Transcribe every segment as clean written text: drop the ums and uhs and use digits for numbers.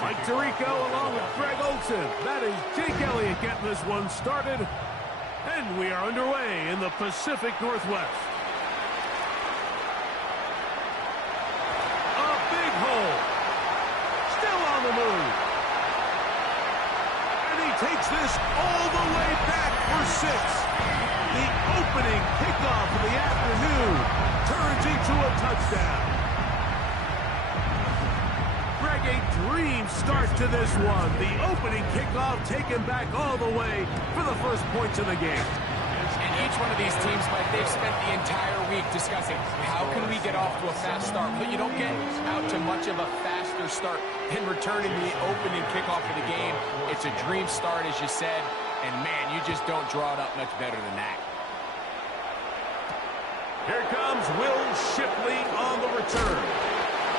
Mike Tirico along with Greg Olson. That is Jake Elliott getting this one started. And we are underway in the Pacific Northwest. A big hole. Still on the move. And he takes this all the way back for 6. The opening kickoff of the afternoon turns into a touchdown. Greg, a dream start to this one. The opening kickoff taken back all the way for the first points of the game. And each one of these teams, Mike, they've spent the entire week discussing how can we get off to a fast start. But you don't get out to much of a faster start than returning the opening kickoff of the game. It's a dream start, as you said. And, man, you just don't draw it up much better than that. Here comes Will Shipley on the return.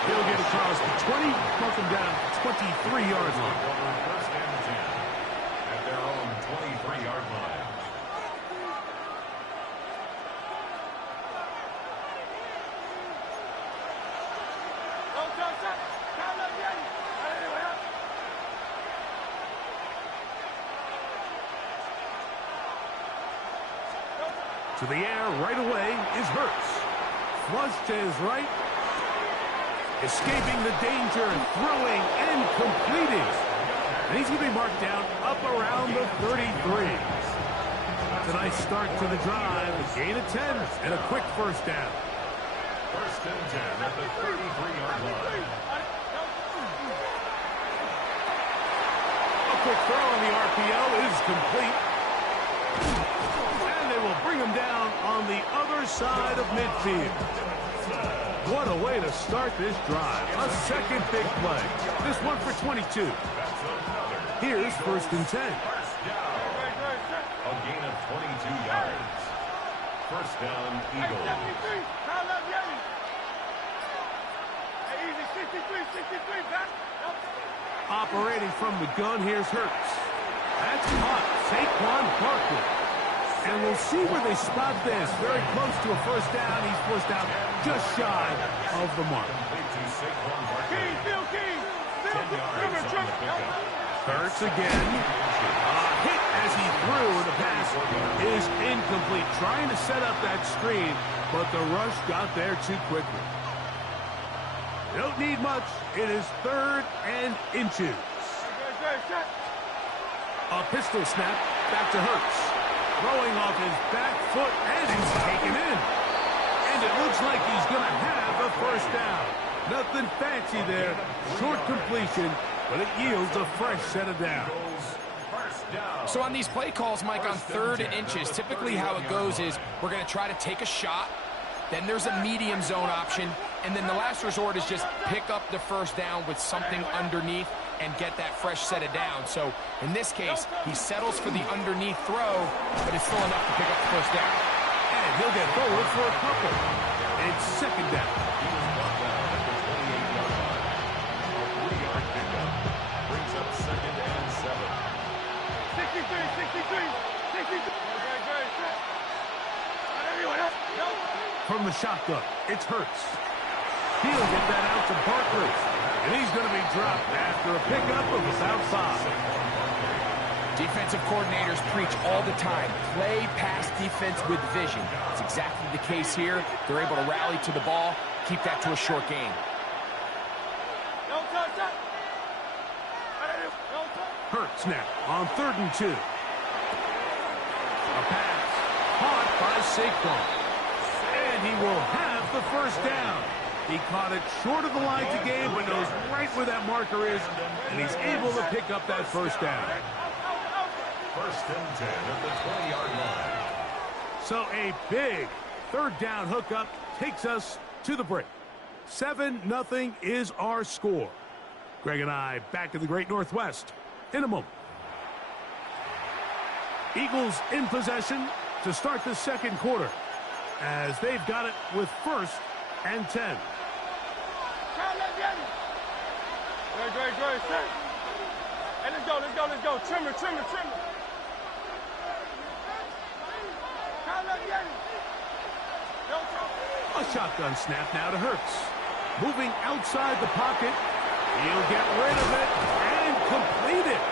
He'll get across the 20, mark him down 23-yard line. First and 10 at their own 23-yard line. To the air right away is Hurts. Flush to his right. Escaping the danger, throwing and completing. And he's going to be marked down up around the 33. It's a nice start to the drive. A gain of 10 and a quick first down. First and 10 at the 33-yard line. A quick throw on the RPO is complete. And they will bring him down on the other side of midfield. What a way to start this drive. A second big play. This one for 22. Here's first and 10. A gain of 22 yards. First down, Eagles. Operating from the gun, here's Hurts. That's caught. Saquon Barkley. And we'll see where they spot this. Very close to a first down. He's forced out just shy of the mark. Hurts again. A hit as he threw. The pass is incomplete. Trying to set up that screen, but the rush got there too quickly. They don't need much. It is 3rd and inches. A pistol snap back to Hurts. Throwing off his back foot, and he's taken in. And it looks like he's going to have a first down. Nothing fancy there. Short completion, but it yields a fresh set of downs. So on these play calls, Mike, on 3rd and inches, typically how it goes is we're going to try to take a shot. Then there's a medium zone option. And then the last resort is just pick up the first down with something underneath and get that fresh set of downs. So in this case, he settles for the underneath throw, but it's still enough to pick up the first down. And he'll get forward for a couple. It's second down. He was brought down at the 28-yard line. A 3-yard pickup brings up second and 7. 63. From the shotgun, it's Hurts. He'll get that out to Barkley. And he's going to be dropped after a pickup of about 5. Defensive coordinators preach all the time, play pass defense with vision. It's exactly the case here. They're able to rally to the ball, keep that to a short game. Hurts now on 3rd and 2. A pass caught by Saquon. And he will have the first down. He caught it short of the line to gain, but knows right where that marker is, and he's able to pick up that first down. First and 10 at the 20-yard line. So a big 3rd down hookup takes us to the break. 7-0 is our score. Greg and I back in the Great Northwest in a moment. Eagles in possession to start the second quarter, as they've got it with 1st and 10. Great. Hey, let's go. Trimmer. A shotgun snap now to Hurts. Moving outside the pocket, He'll get rid of it and complete it.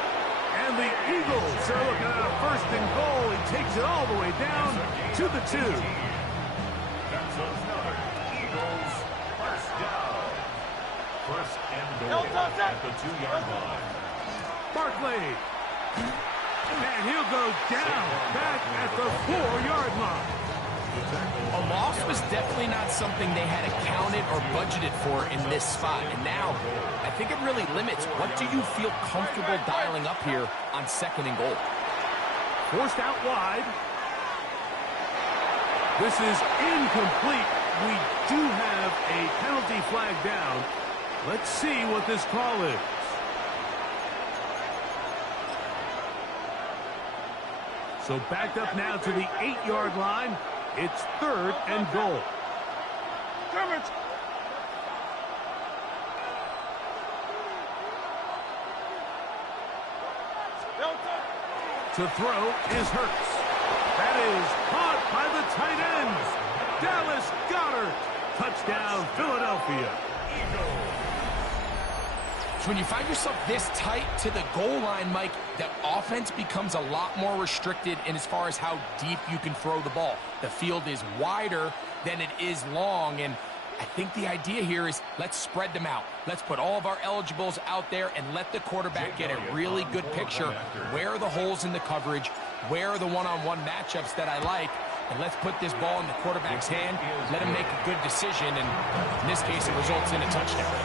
And the Eagles are looking at a 1st and goal. He takes it all the way down to the 2. That's another Eagles 1st down. 1st and goal at the 2-yard line. Barkley. And he'll go down back at the 4-yard line. A loss was definitely not something they had accounted or budgeted for in this spot. And now, I think it really limits what do you feel comfortable dialing up here on 2nd and goal. Forced out wide. This is incomplete. We do have a penalty flag down. Let's see what this call is. So backed up now to the 8-yard line. It's 3rd and goal. To throw is Hurts. That is caught by the tight end. Dallas Goedert. Touchdown, Philadelphia. So when you find yourself this tight to the goal line, Mike, the offense becomes a lot more restricted in as far as how deep you can throw the ball. The field is wider than it is long, and I think the idea here is let's spread them out. Let's put all of our eligibles out there and let the quarterback get a really good picture. Where are the holes in the coverage? Where are the one-on-one matchups that I like? And let's put this ball in the quarterback's hand, let him make a good decision, and in this case, it results in a touchdown.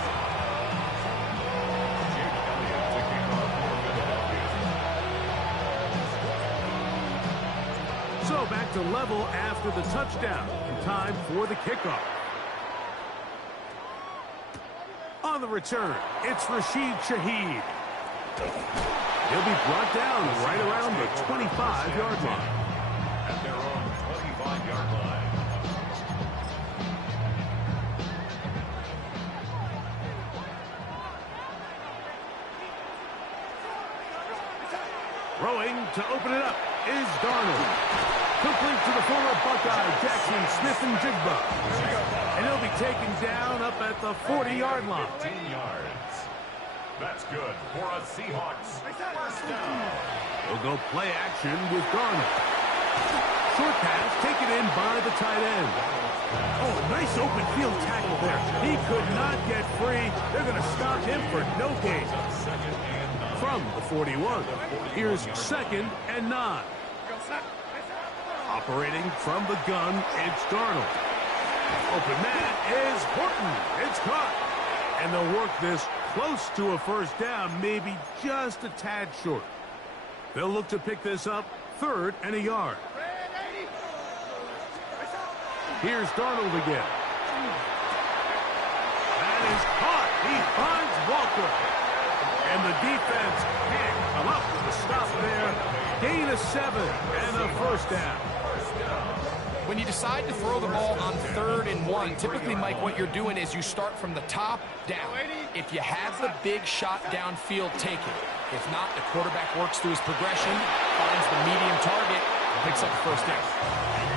So back to level after the touchdown. And time for the kickoff. On the return, it's Rashid Shaheed. He'll be brought down right around the 25-yard line. At their own 25-yard line. Throwing to open it up is Darnold. Complete to the former Buckeye, Jackson Smith-Njigba. And he'll be taken down up at the 40-yard line. 15 yards. That's good for a Seahawks 1st down. We'll go play action with Darnold. Short pass taken in by the tight end. Oh, nice open field tackle there. He could not get free. They're going to stop him for no gain. From the 41, here's 2nd and 9. Operating from the gun, it's Darnold. Open man is Horton. It's caught. And they'll work this close to a 1st down, maybe just a tad short. They'll look to pick this up 3rd and a yard. Here's Darnold again. That is caught. He finds Walker. And the defense can't come up with a stop there. Gain of 7 and a 1st down. When you decide to throw the ball on 3rd and 1, typically, Mike, what you're doing is you start from the top down. If you have the big shot downfield, take it. If not, the quarterback works through his progression, finds the medium target, picks up the 1st down.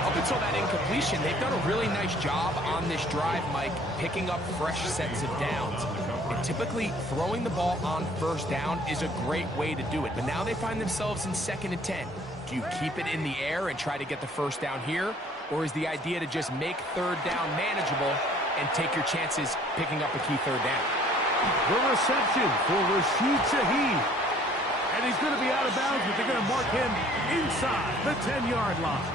Up until that incompletion, they've done a really nice job on this drive, Mike, picking up fresh sets of downs. And typically, throwing the ball on 1st down is a great way to do it. But now they find themselves in 2nd and 10. Do you keep it in the air and try to get the 1st down here? Or is the idea to just make 3rd down manageable and take your chances picking up a key 3rd down? The reception for Rashid Shaheed. And he's going to be out of bounds, but they're going to mark him inside the 10-yard line.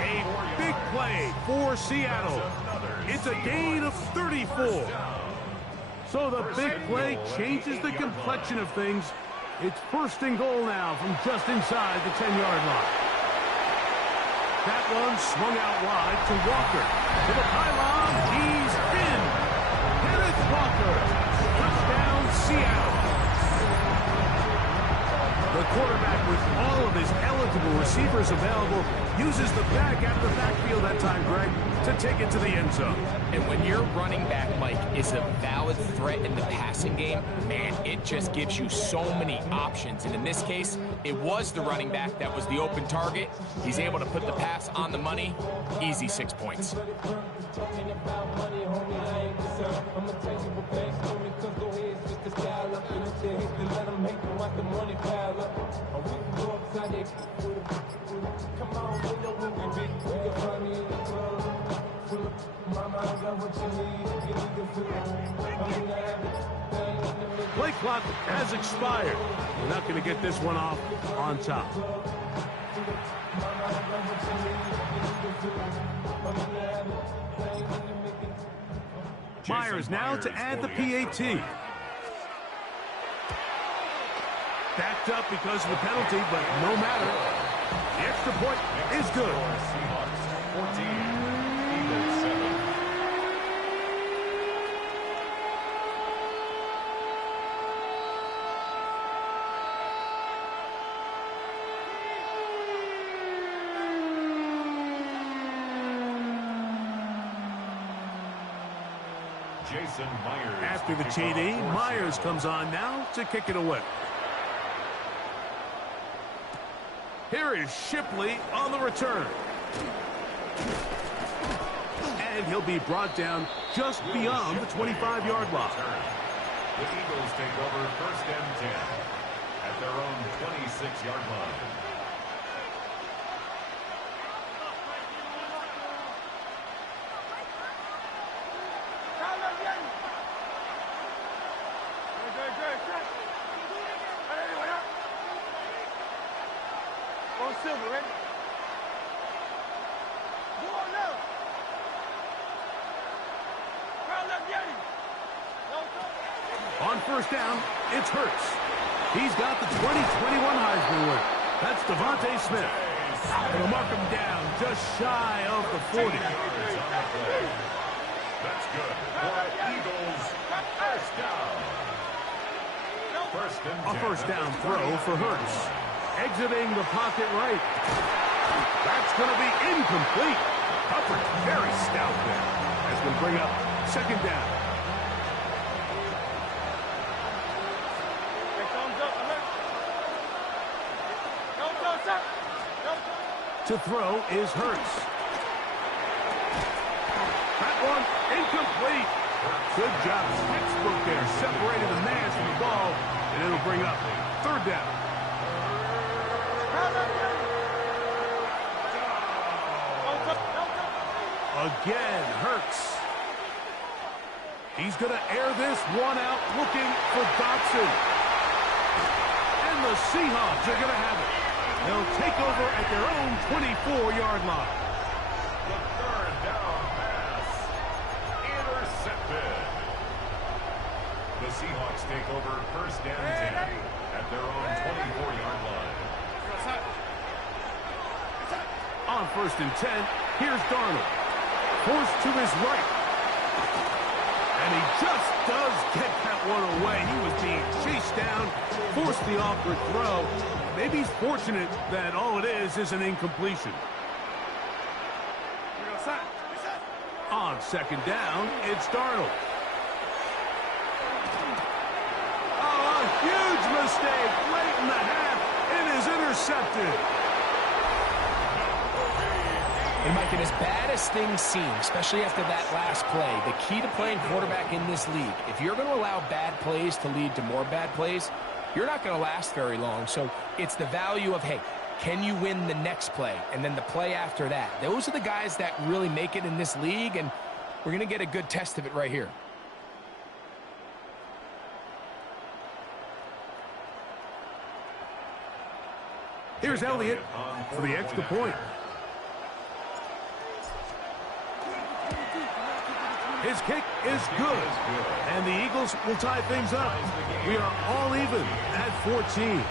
A big play for Seattle. It's a gain of 34. So the big play changes the complexion of things. It's 1st and goal now from just inside the 10-yard line. That one swung out wide to Walker. To the pylon, he's in. Kenneth Walker. Touchdown, Seattle. The quarterback, with all of his eligible receivers available, uses the back out of the backfield that time, Greg, to take it to the end zone. And when your running back, Mike, is a valid threat in the passing game, man, it just gives you so many options. And in this case, it was the running back that was the open target. He's able to put the pass on the money. Easy 6 points. play clock has expired. We're not going to get this one off on top. Myers now to add the PAT. Backed up because of the penalty, but no matter. The extra point is good. Seahawks 14, Eagles 7. Jason Myers. After the TD, Myers comes on now to kick it away. Here is Shipley on the return. And he'll be brought down just beyond the 25-yard line. The Eagles take over first and 10 at their own 26-yard line. Silver, ready? Go on now. Round up, Yanni. On first down, it's Hurts. He's got the 2021 Heisman winner. That's Devontae Smith. It'll mark him down just shy of the 40. That's good for Eagles. First down. First and 10. A first down throw for Hurts. Exiting the pocket right. That's going to be incomplete. Hubbard very stout there. As we bring up second down. To throw is Hurts. That one incomplete. Good job. Textbook there. Separated the man from the ball. And it'll bring up third down. Again, Hurts. He's going to air this one out, looking for Dotson. And the Seahawks are going to have it. They'll take over at their own 24-yard line. The third down pass. Intercepted. The Seahawks take over first and 10 at their own 24-yard line. On first and 10, here's Darnold. Forced to his right. And he just does get that one away. He was being chased down, forced the awkward throw. Maybe he's fortunate that all it is an incompletion. On second down, it's Darnold. Oh, a huge mistake late in the half. It is intercepted. And Mike, and as bad as things seem, especially after that last play, the key to playing quarterback in this league, if you're going to allow bad plays to lead to more bad plays, you're not going to last very long. So it's the value of, hey, can you win the next play? And then the play after that. Those are the guys that really make it in this league, and we're going to get a good test of it right here. Here's Elliott for the extra point. His kick is good, and the Eagles will tie things up. We are all even at 14.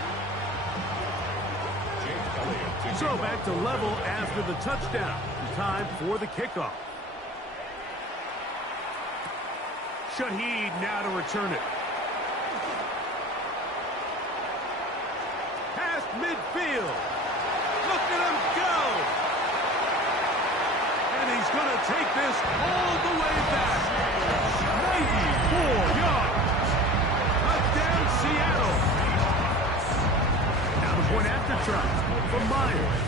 So back to level after the touchdown. Time for the kickoff. Shaheed now to return it. Past midfield. Look at him go. And he's going to take this all the way back. 94 yards. Touchdown, Seattle. Now the point after try from Myers.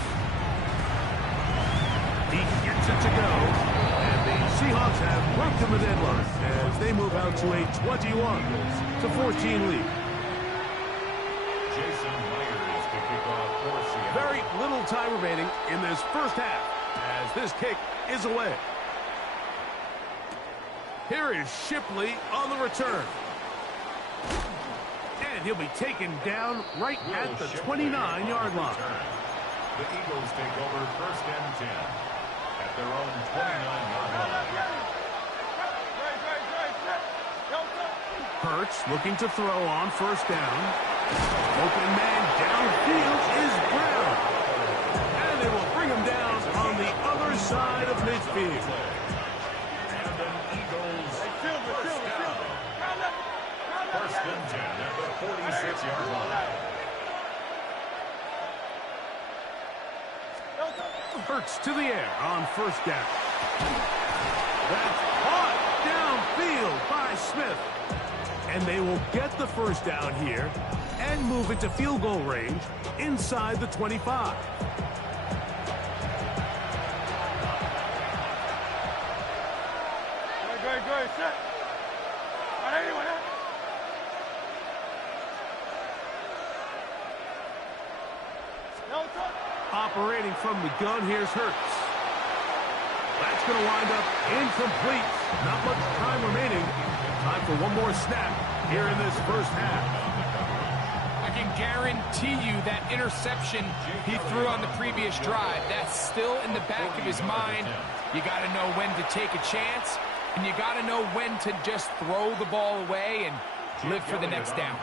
He gets it to go. And the Seahawks have broken the deadline as they move out to a 21-14 lead. Jason Myers to kick off for Seattle. Very little time remaining in this first half as this kick is away. Here is Shipley on the return. And he'll be taken down right at the 29-yard line. The Eagles take over 1st and 10 at their own 29-yard line. Hurts looking to throw on 1st down. Open man downfield is Brown. And they will bring him down on the other side of midfield. And an Eagles first down. 1st and 10 at the 46-yard line. Hurts to the air on 1st down. That's caught downfield by Smith. And they will get the 1st down here and move into field goal range inside the 25. Good, set. Operating from the gun, here's Hurts. That's going to wind up incomplete. Not much time remaining. Time for one more snap here in this 1st half. I can guarantee you that interception he threw on the previous drive, that's still in the back of his mind. You got to know when to take a chance, and you got to know when to just throw the ball away and live for the next down.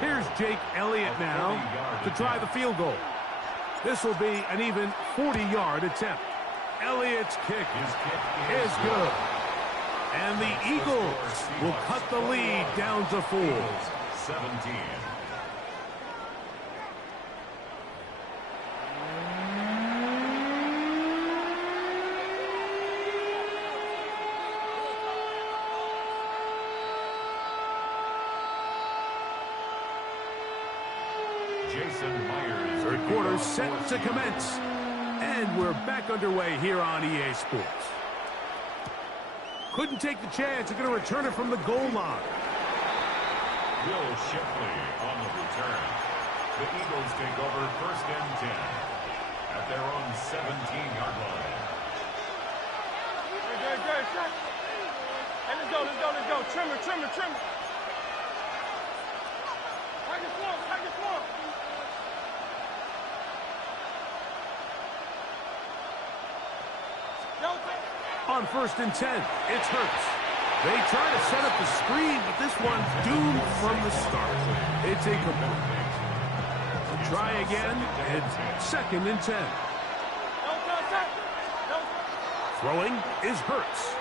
Here's Jake Elliott now to try the field goal. This will be an even 40-yard attempt. Elliott's kick is good. And the Eagles will cut the lead down to 4. 17. Third quarter set to commence. And we're back underway here on EA Sports. Couldn't take the chance. They're going to return it from the goal line. Will Shipley on the return. The Eagles take over 1st and 10 at their own 17-yard line. Good, set. Hey, let's go. Trim it. Take it slow. On 1st and 10, it's Hurts. They try to set up the screen, but this one's doomed from the start. It's incomplete. Try again. It's 2nd and 10. Throwing is Hurts.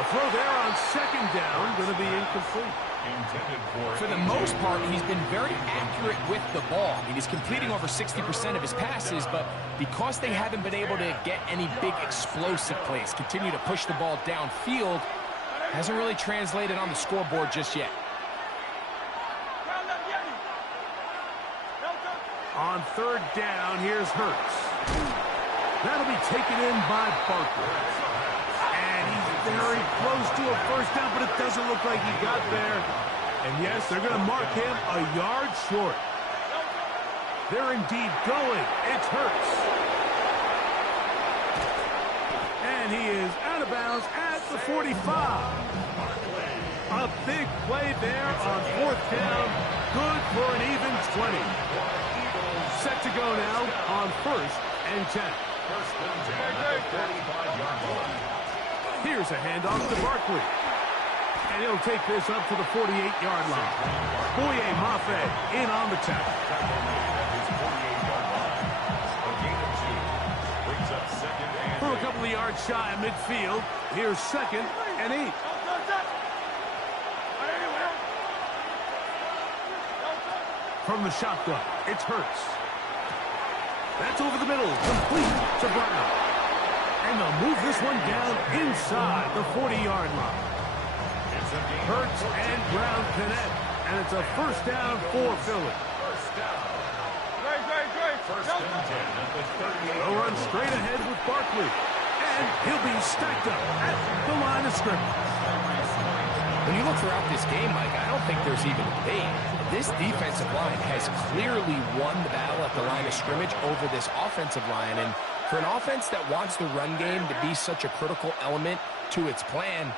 A throw there on 2nd down, going to be incomplete. For the most part, he's been very accurate with the ball. I mean, he's completing over 60% of his passes, but because they haven't been able to get any big explosive plays, continue to push the ball downfield, hasn't really translated on the scoreboard just yet. On 3rd down, here's Hurts. That'll be taken in by Barkley. And he's very close to a 1st down, but it doesn't look like he got there. And yes, they're going to mark him a yard short. They're indeed going. It's Hurts. And he is out of bounds at the 45. A big play there on 4th down. Good for an even 20. Set to go now on 1st and 10. Here's a handoff to Barkley. And he'll take this up to the 48-yard line. Boye Mafe in on the tackle. From a couple of yards shy of midfield, here's 2nd and 8. From the shotgun, it's Hurts. That's over the middle, complete to Brown. And they'll move this one down inside the 40-yard line. Hurts and Brown connect, and it's a 1st down for Philly. They'll run straight ahead with Barkley, and he'll be stacked up at the line of scrimmage. When you look throughout this game, Mike, I don't think there's even a debate. This defensive line has clearly won the battle at the line of scrimmage over this offensive line, and for an offense that wants the run game to be such a critical element to its plan,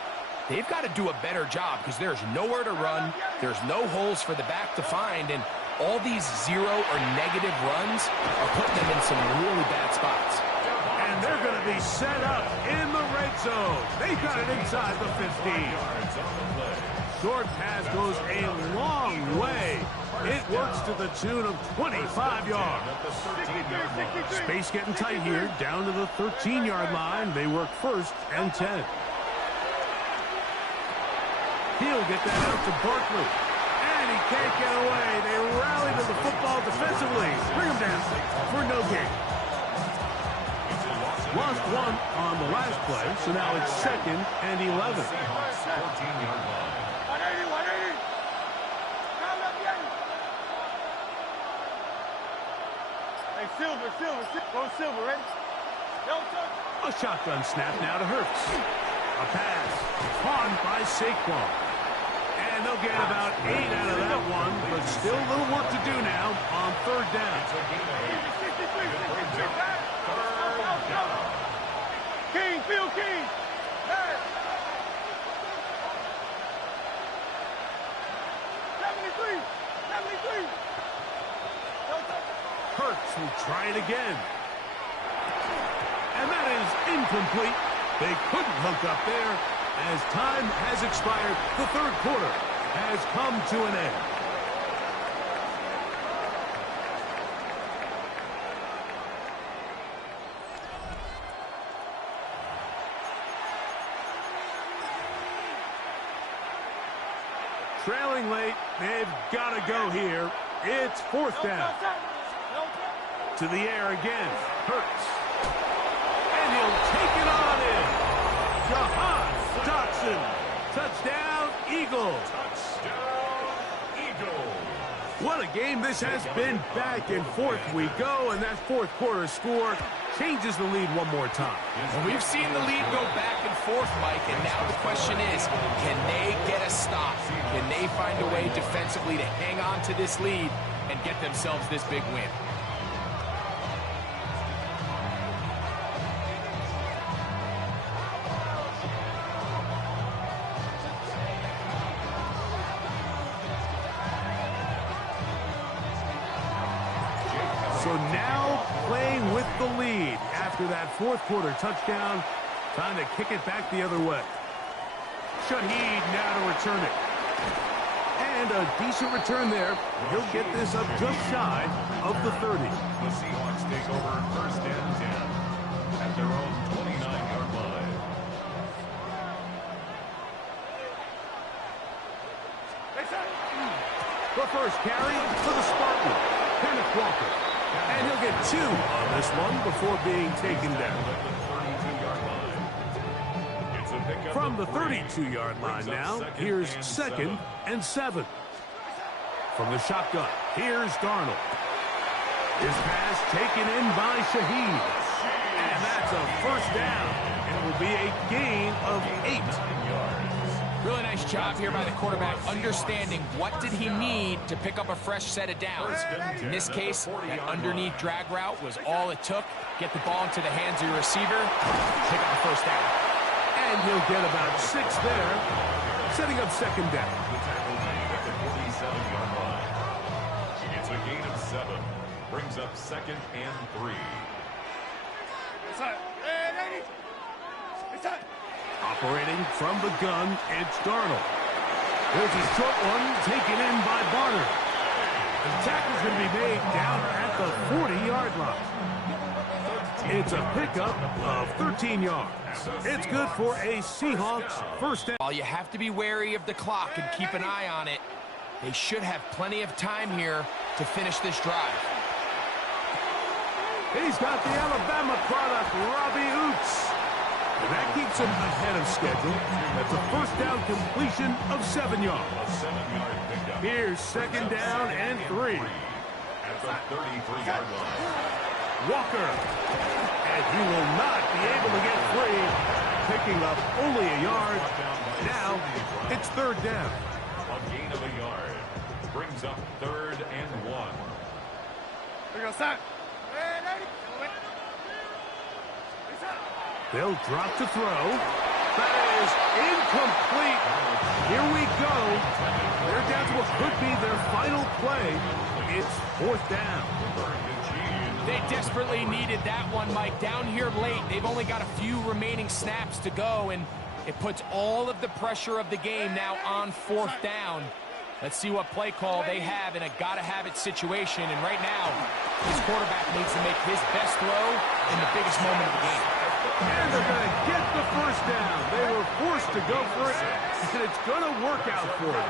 they've got to do a better job because there's nowhere to run, there's no holes for the back to find, and all these zero or negative runs are putting them in some really bad spots. And they're going to be set up in the red zone. They got it inside the 15. Short pass goes a long way. It works to the tune of 25 yards. Space getting tight here, down to the 13-yard line. They work 1st and 10. He'll get that out to Barkley. And he can't get away. They rally to the football defensively. Bring him down for no gain. Lost 1 on the last play, so now it's 2nd and 11. 14-yard line. 180, 180. Hey, Silver. Go Silver, ready? Don't touch. A shotgun snap now to Hurts. A pass. Caught by Saquon. And they'll get about 8 out of that one, but still a little work to do now on 3rd down. King, Phil King. Hey. 73. Hurts will try it again. And that is incomplete. They couldn't hook up there as time has expired. The 3rd quarter has come to an end. Trailing late, they've got to go here. It's 4th down. To the air again. Hurts. And he'll take it on in. Jahan Dotson. Touchdown, Eagles. Touchdown, Eagles. What a game this has been. Back and forth we go, and that 4th quarter score changes the lead one more time. Well, we've seen the lead go back and forth, Mike, and now the question is, can they get a stop? Can they find a way defensively to hang on to this lead and get themselves this big win? So now playing with the lead after that 4th quarter touchdown. Time to kick it back the other way. Shaheed now to return it. And a decent return there. He'll get this up just shy of the 30. The Seahawks take over 1st and 10 at their own 29-yard line. The first carry for the Spartan, Kenneth Walker. And he'll get 2 on this one before being taken down. From the 32-yard line now, here's 2nd and 7. From the shotgun, here's Darnold. His pass taken in by Shaheed. And that's a 1st down. It will be a gain of 8. Really nice job here by the quarterback, understanding what did he need to pick up a fresh set of downs. In this case, that underneath drag route was all it took. Get the ball into the hands of your receiver, pick up a 1st down. And he'll get about 6 there, setting up 2nd down. At the 47-yard line. It's a gain of 7. Brings up 2nd and 3. Operating from the gun, it's Darnold. There's a short one taken in by Barner. The tackle's going to be made down at the 40-yard line. It's a pickup of 13 yards. It's good for a Seahawks 1st down. While you have to be wary of the clock and keep an eye on it, they should have plenty of time here to finish this drive. He's got the Alabama product, Robbie Oots. And that keeps him ahead of schedule. That's a 1st down completion of 7 yards. Here's 2nd down and 3. At the 33-yard line. Walker. And he will not be able to get free. Picking up only a yard. Now it's 3rd down. A gain of a yard. Brings up 3rd and 1. We go, Sam. They'll drop to throw. That is incomplete. Here we go. They're down to what could be their final play. It's 4th down. They desperately needed that one, Mike. Down here late, they've only got a few remaining snaps to go, and it puts all of the pressure of the game now on 4th down. Let's see what play call they have in a gotta-have-it situation. And right now, his quarterback needs to make his best throw in the biggest moment of the game. And they're going to get the 1st down. They were forced to go for it, and it's going to work out for them.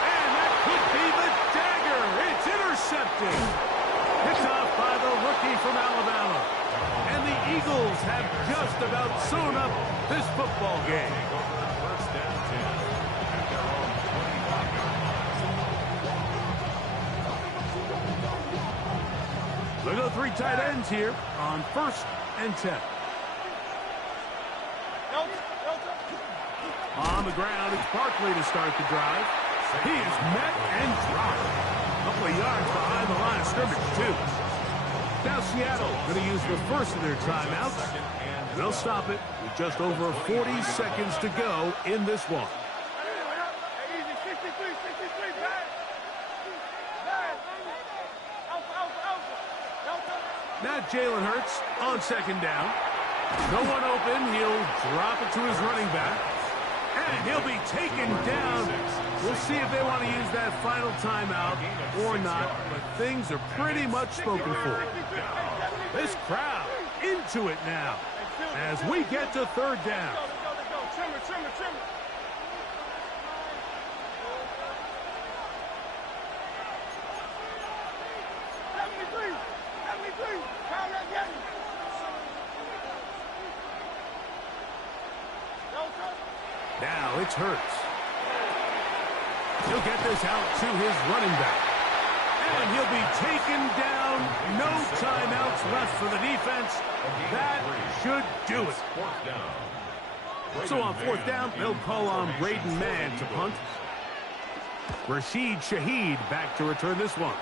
And that could be the dagger. It's intercepted. Picked off by the rookie from Alabama. And the Eagles have just about sewn up this football game. They go 3 tight ends here on 1st and 10. On the ground, it's Barkley to start the drive. He is met and dropped. A couple of yards behind the line of scrimmage, too. Now Seattle going to use the first of their timeouts. They'll stop it with just over 40 seconds to go in this one. Now Jalen Hurts on 2nd down. No one open. He'll drop it to his running back. And he'll be taken down. We'll see if they want to use that final timeout or not, but things are pretty much spoken for. This crowd into it now as we get to 3rd down. Now it's Hurts. He'll get this out to his running back. And he'll be taken down. No timeouts left for the defense. That should do it. So on 4th down, they'll call on Braden Mann to punt. Rashid Shaheed back to return this one.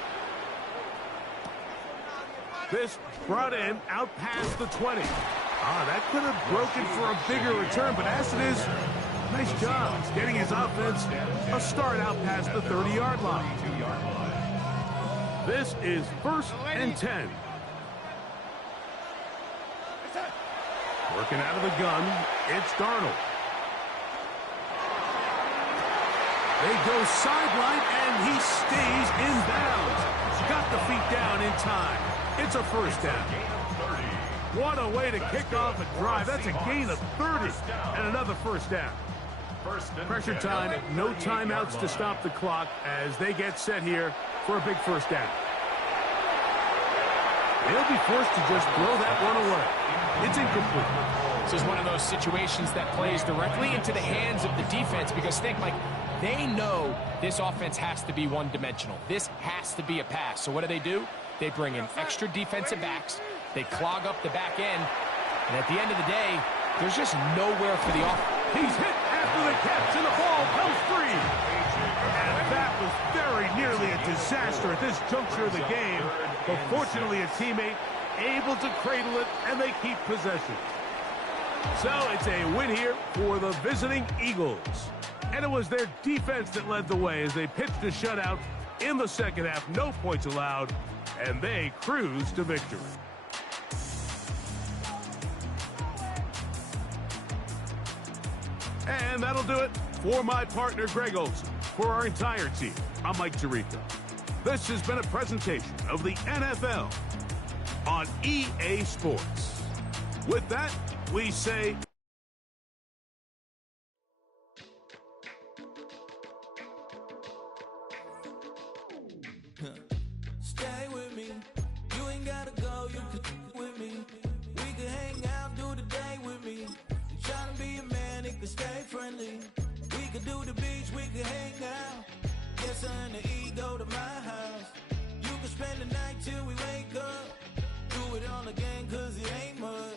This brought in out past the 20. That could have broken for a bigger return, but as it is, nice job getting his offense a start out past the 30-yard line. This is 1st and 10. Working out of the gun, it's Darnold. They go sideline, and he stays in bounds. Got the feet down in time. It's a 1st down. What a way to kick off a drive. That's a gain of 30 and another 1st down. Pressure time, no timeouts to stop the clock as they get set here for a big 1st down. They'll be forced to just throw that one away. It's incomplete. This is one of those situations that plays directly into the hands of the defense because think, Mike, they know this offense has to be one-dimensional. This has to be a pass. So what do? They bring in extra defensive backs. They clog up the back end. And at the end of the day, there's just nowhere for the offense. He's hit after the catch, and the ball comes free. And that was very nearly a disaster at this juncture of the game. But fortunately, a teammate able to cradle it, and they keep possession. So it's a win here for the visiting Eagles. And it was their defense that led the way as they pitched a shutout in the 2nd half. No points allowed, and they cruised to victory. And that'll do it for my partner, Greg Olson. For our entire team, I'm Mike Tirico. This has been a presentation of the NFL on EA Sports. With that, we say... Stay with me. You ain't gotta go, you could with me. We could hang out, do the day with me. You tryna be a man, it could stay friendly. We could do the beach, we could hang out. Yes, her and the E go to my house. You could spend the night till we wake up. Do it all again, cause it ain't mud.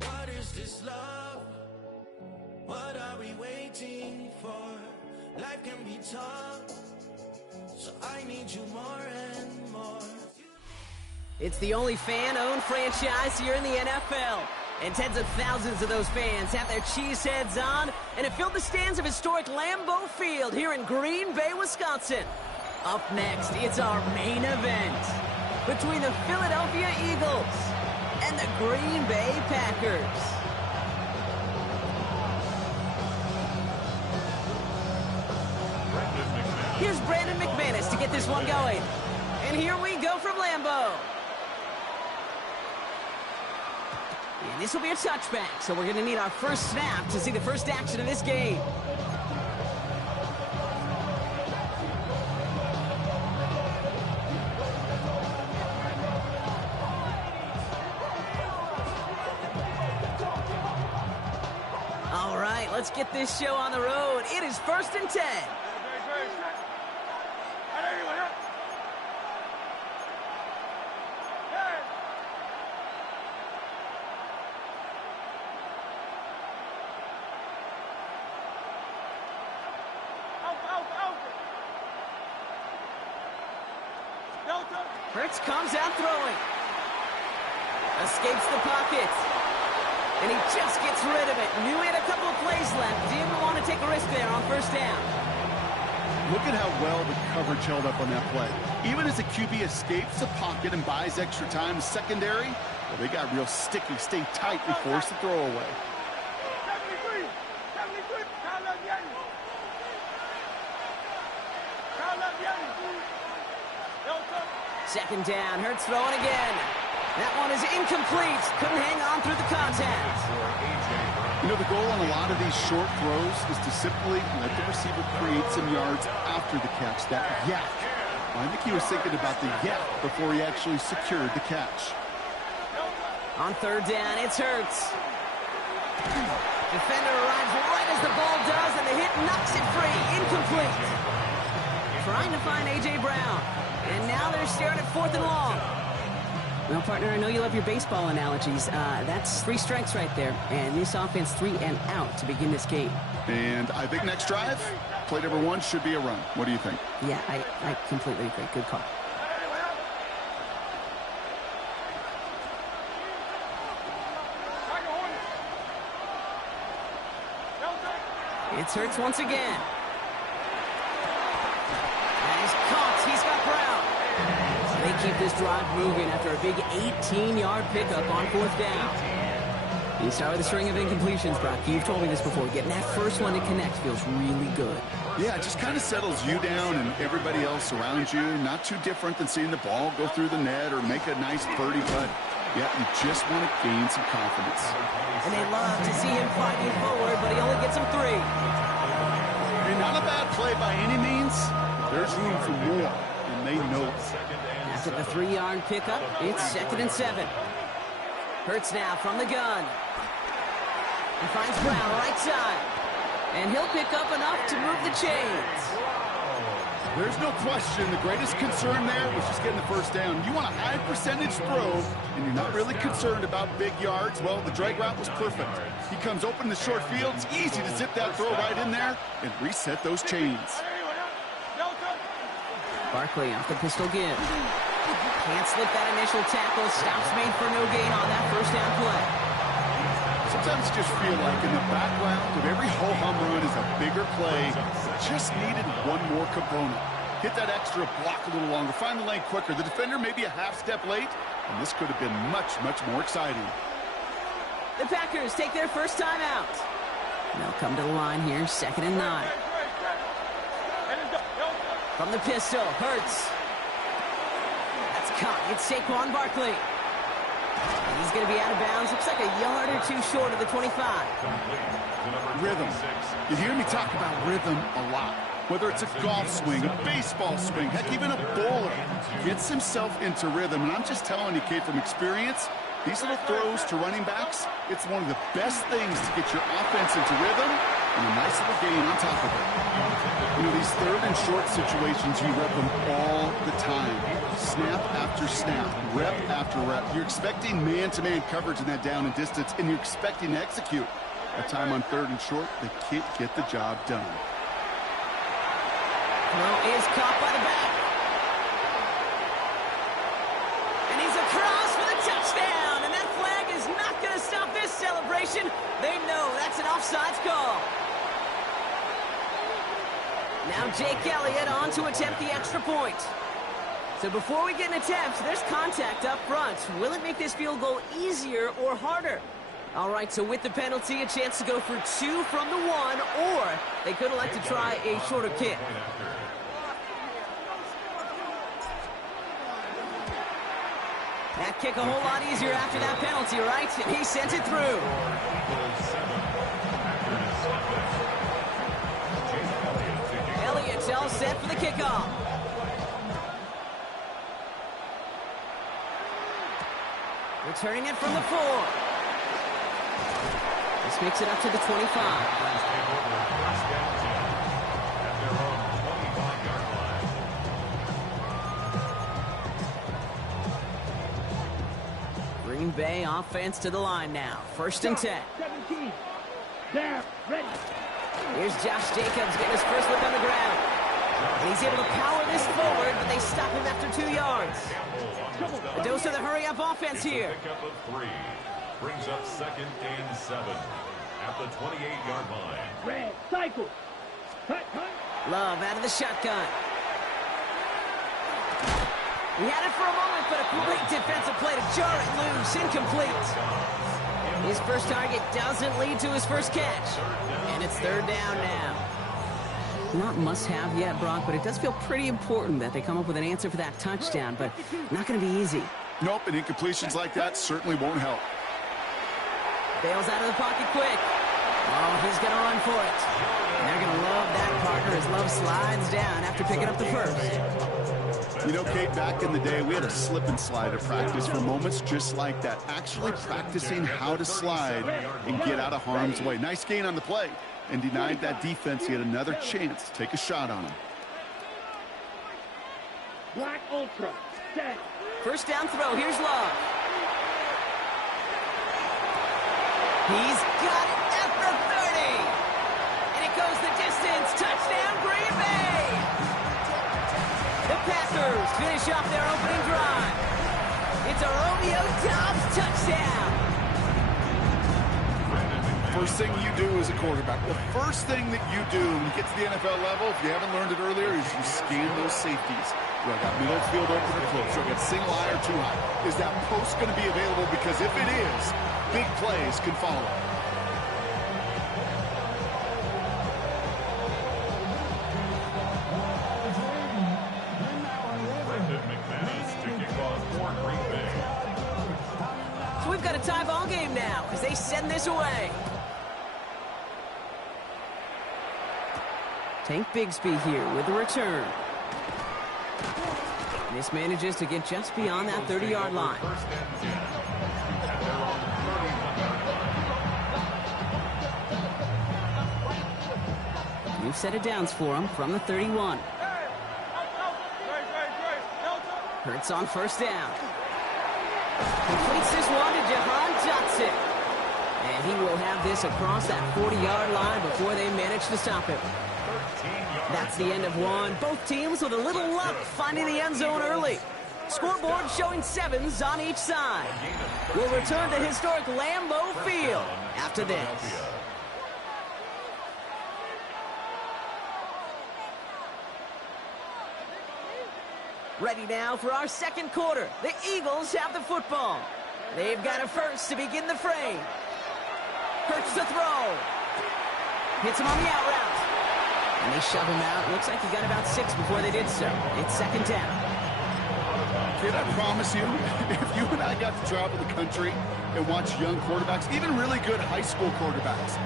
What is this love? What are we waiting for? Life can be tough, so I need you more and more. It's the only fan-owned franchise here in the NFL. And tens of thousands of those fans have their cheeseheads on and have filled the stands of historic Lambeau Field here in Green Bay, Wisconsin. Up next, it's our main event between the Philadelphia Eagles and the Green Bay Packers. Here's Brandon McManus to get this one going. And here we go from Lambeau. And this will be a touchback, so we're going to need our first snap to see the first action of this game. All right, let's get this show on the road. It is 1st and 10. Hurts comes out throwing. Escapes the pocket. And he just gets rid of it. Knew he had a couple of plays left. Didn't want to take a risk there on first down. Look at how well the coverage held up on that play. Even as the QB escapes the pocket and buys extra time secondary, well, they got real sticky. Stay tight and force the throw away. 73, 73, count up Yanni. Count up Yanni. Second down, Hurts throwing again. That one is incomplete. Couldn't hang on through the contact. You know, the goal on a lot of these short throws is to simply let the receiver create some yards after the catch, that yak. I think he was thinking about the yak before he actually secured the catch. On third down, it's Hurts. Defender arrives right as the ball does, and the hit knocks it free. Incomplete. Trying to find A.J. Brown. And now they're staring at 4th and long. Well, partner, I know you love your baseball analogies. That's 3 strikes right there. And this offense 3 and out to begin this game. And I think next drive, play number 1 should be a run. What do you think? Yeah, I completely agree. Good call. It's Hurts once again. He's caught. He's got Brown. They keep this drive moving after a big 18-yard pickup on 4th down. You start with a string of incompletions, Brock. You've told me this before. Getting that first one to connect feels really good. Yeah, it just kind of settles you down and everybody else around you. Not too different than seeing the ball go through the net or make a nice birdie putt. Yeah, you just want to gain some confidence. And they love to see him fighting forward, but he only gets him 3. And not a bad play by any means. There's room for more, and they know it. After the 3-yard pickup, it's 2nd and 7. Hurts now from the gun. He finds Brown right side. And he'll pick up enough to move the chains. There's no question the greatest concern there was just getting the first down. You want a high percentage throw, and you're not really concerned about big yards. Well, the drag route was perfect. He comes open in the short field. It's easy to zip that throw right in there and reset those chains. Barkley off the pistol give. Can't slip that initial tackle. Stops made for no gain on that first down play. Sometimes you just feel like in the background of every ho-hum run is a bigger play. Just needed one more component. Hit that extra block a little longer. Find the lane quicker. The defender may be a half step late, and this could have been much, much more exciting. The Packers take their first time out. They'll come to the line here, 2nd and 9. From the pistol, Hurts. That's caught. It's Saquon Barkley. And he's going to be out of bounds. Looks like a yard or 2 short of the 25. Rhythm. You hear me talk about rhythm a lot. Whether it's a golf swing, a baseball swing, heck, even a bowler gets himself into rhythm. And I'm just telling you, kid, from experience, these little throws to running backs, it's one of the best things to get your offense into rhythm and a nice little gain on top of it. You know, these 3rd and short situations, you rep them all the time. Snap after snap, rep after rep. You're expecting man-to-man coverage in that down and distance, and you're expecting to execute. That time on 3rd and short, they can't get the job done. Throw is caught by the back. And he's across. celebration. They know that's an offsides call. Now Jake Elliott on to attempt the extra point. So before we get an attempt, there's contact up front. Will it make this field goal easier or harder? All right, so with the penalty, a chance to go for 2 from the 1, or they could elect to try a shorter kick. That kick a whole lot easier after that penalty, right? And he sent it through. Elliott's all set for the kickoff. Returning it from the 4. This makes it up to the 25. Green Bay offense to the line now. 1st and 10. 17. There, ready. Here's Josh Jacobs getting his first look on the ground. And he's able to power this forward, but they stop him after 2 yards. A dose of the hurry-up offense here. Pickup of 3 brings up 2nd and 7 at the 28-yard line. Red, cycle. Cut. Love out of the shotgun. He had it for a moment, but a great defensive play to jar it loose. Incomplete. His first target doesn't lead to his first catch. And it's 3rd down now. Not must-have yet, Brock, but it does feel pretty important that they come up with an answer for that touchdown, but not going to be easy. Nope, and incompletions like that certainly won't help. Bails out of the pocket quick. Oh, he's going to run for it. And they're going to love that partner as Love slides down after picking up the first. You know, Kate, back in the day, we had a slip and slide at practice for moments just like that. Actually practicing how to slide and get out of harm's way. Nice gain on the play. And denied that defense yet another chance to take a shot on him. Black Ultra. Set. First down throw. Here's Love. He's got it at the 30. And it goes the distance. Touchdown, Green Bay. The Packers finish off their opening drive. It's a Romeo Doubs touchdown. First thing you do as a quarterback, the first thing that you do when you get to the NFL level, if you haven't learned it earlier, is you scan those safeties. Do I got middle field open or close? Do I got single high or too high? Is that post going to be available? Because if it is, big plays can follow. So we've got a tie ball game now as they send this away. Tank Bigsby here with the return. This manages to get just beyond that 30-yard line. New set of downs for him from the 31. Hurts on 1st down. Completes this one to Jahan Johnson. And he will have this across that 40-yard line before they manage to stop him. That's the end of one. Both teams with a little luck finding the end zone early. Scoreboard showing 7s on each side. We'll return to historic Lambeau Field after this. Ready now for our 2nd quarter. The Eagles have the football. They've got a first to begin the frame. Hurts the throw. Hits him on the out route. And they shove him out. Looks like he got about 6 before they did so. It's 2nd down. Kid, I promise you, if you and I got to travel the country and watch young quarterbacks, even really good high school quarterbacks,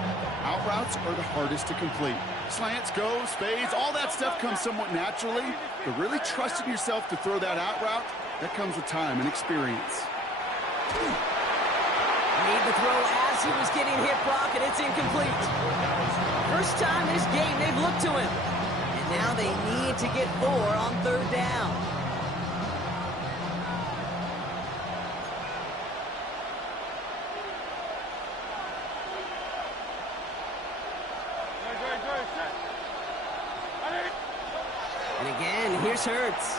out routes are the hardest to complete. Slants, goes, fades, all that stuff comes somewhat naturally, but really trusting yourself to throw that out route, that comes with time and experience. Made the throw as he was getting hit, Brock, and it's incomplete. First time this game they've looked to him. And now they need to get 4 on 3rd down. And again, here's Hurts.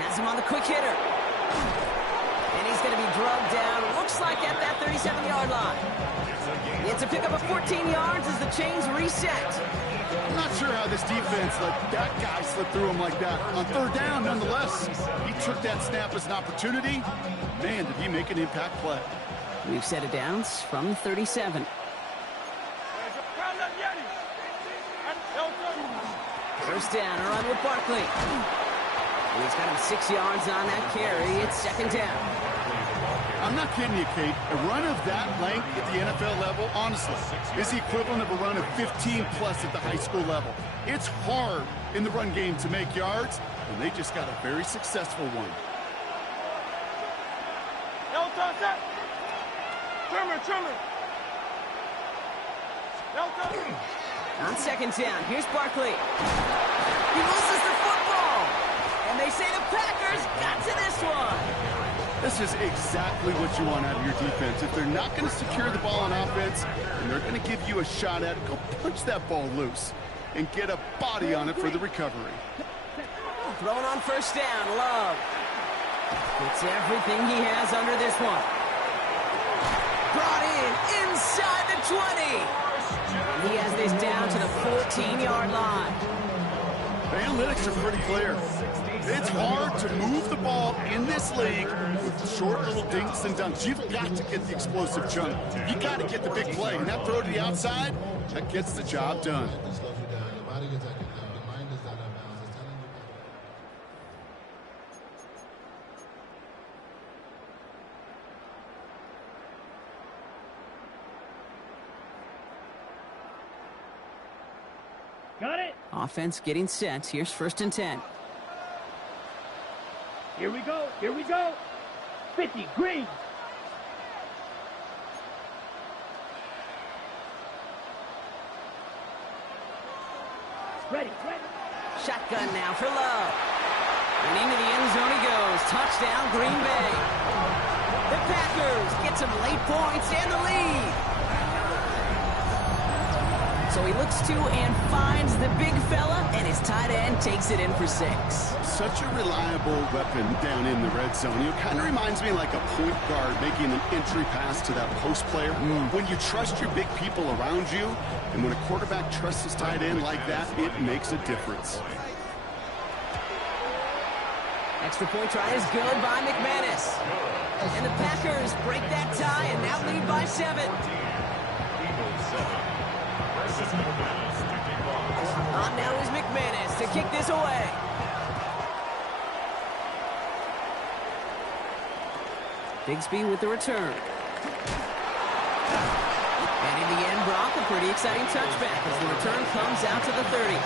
Has him on the quick hitter. And he's going to be drugged down, looks like at that 37-yard line. It's a pickup of 14 yards as the chains reset. I'm not sure how this defense let that guy slip through him like that. On third down, nonetheless, he took that snap as an opportunity. Man, did he make an impact play. We've set it downs from the 37. First down, a run with Barkley. He's got him 6 yards on that carry. It's second down. I'm not kidding you, Kate. A run of that length at the NFL level, honestly, is the equivalent of a run of 15-plus at the high school level. It's hard in the run game to make yards, and they just got a very successful one. On second down, here's Barkley. He loses the football. And they say the Packers got to this one. This is exactly what you want out of your defense. If they're not going to secure the ball on offense, and they're going to give you a shot at it, go punch that ball loose and get a body on it for the recovery. Throwing on first down, Love. Puts everything he has under this one. Brought in inside the 20. And he has this down to the 14-yard line. The analytics are pretty clear. It's hard to move the ball in this league with short little dinks and dunks. You've got to get the explosive chunk. You got to get the big play. And that throw to the outside, that gets the job done. Got it. Offense getting set. Here's first and 10. Here we go. Here we go. 50, green. Ready. Shotgun now for Love. And into the end zone he goes. Touchdown, Green Bay. The Packers get some late points and the lead. So he looks to and finds the big fella, and his tight end takes it in for 6. Such a reliable weapon down in the red zone. It kind of reminds me like a point guard making an entry pass to that post player. When you trust your big people around you, and when a quarterback trusts his tight end like that, it makes a difference. Extra point try is good by McManus. And the Packers break that tie and now lead by 7. On now is McManus to kick this away. Bigsby with the return. And in the end, Brock, a pretty exciting touchback as the return comes out to the 30.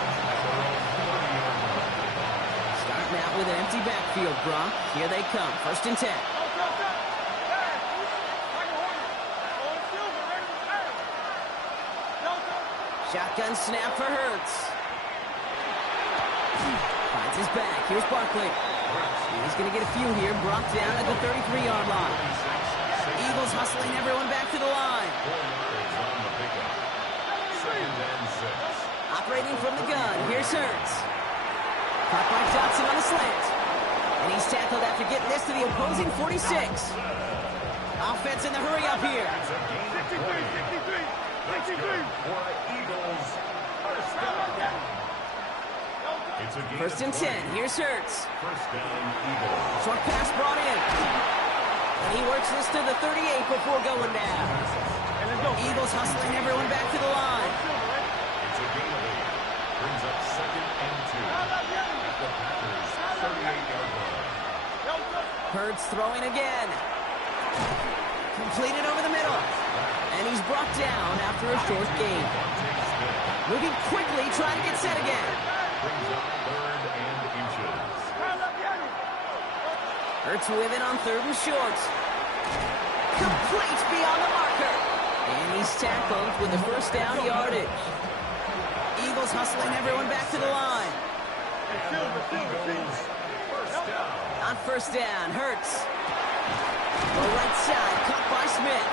Starting out with an empty backfield, Brock. Here they come, first and 10. Shotgun snap for Hurts. Finds his back. Here's Barkley. He's going to get a few here. Brock down at the 33-yard line. Eagles hustling everyone back to the line. Operating from the gun. Here's Hurts. Caught by Johnson on a slant. And he's tackled after getting this to the opposing 46. Offense in the hurry up here. 63. First and 10. Here's Hurts. First down, Eagles. Short pass brought in. And he works this to the 38 before going down. Eagles hustling everyone back to the line. It's a gain of 8. Brings up second and 2. At the Packers' 38-yard line. Hurts throwing again. Completed over the middle. And he's brought down after a short gain. Moving quickly, trying to get set again. Brings up third and inches. Hurts with it on third and short. Complete beyond the marker. And he's tackled with the first down yardage. Eagles hustling everyone back to the line. Eagles, first down. On first down, Hurts. Low right side, caught by Smith.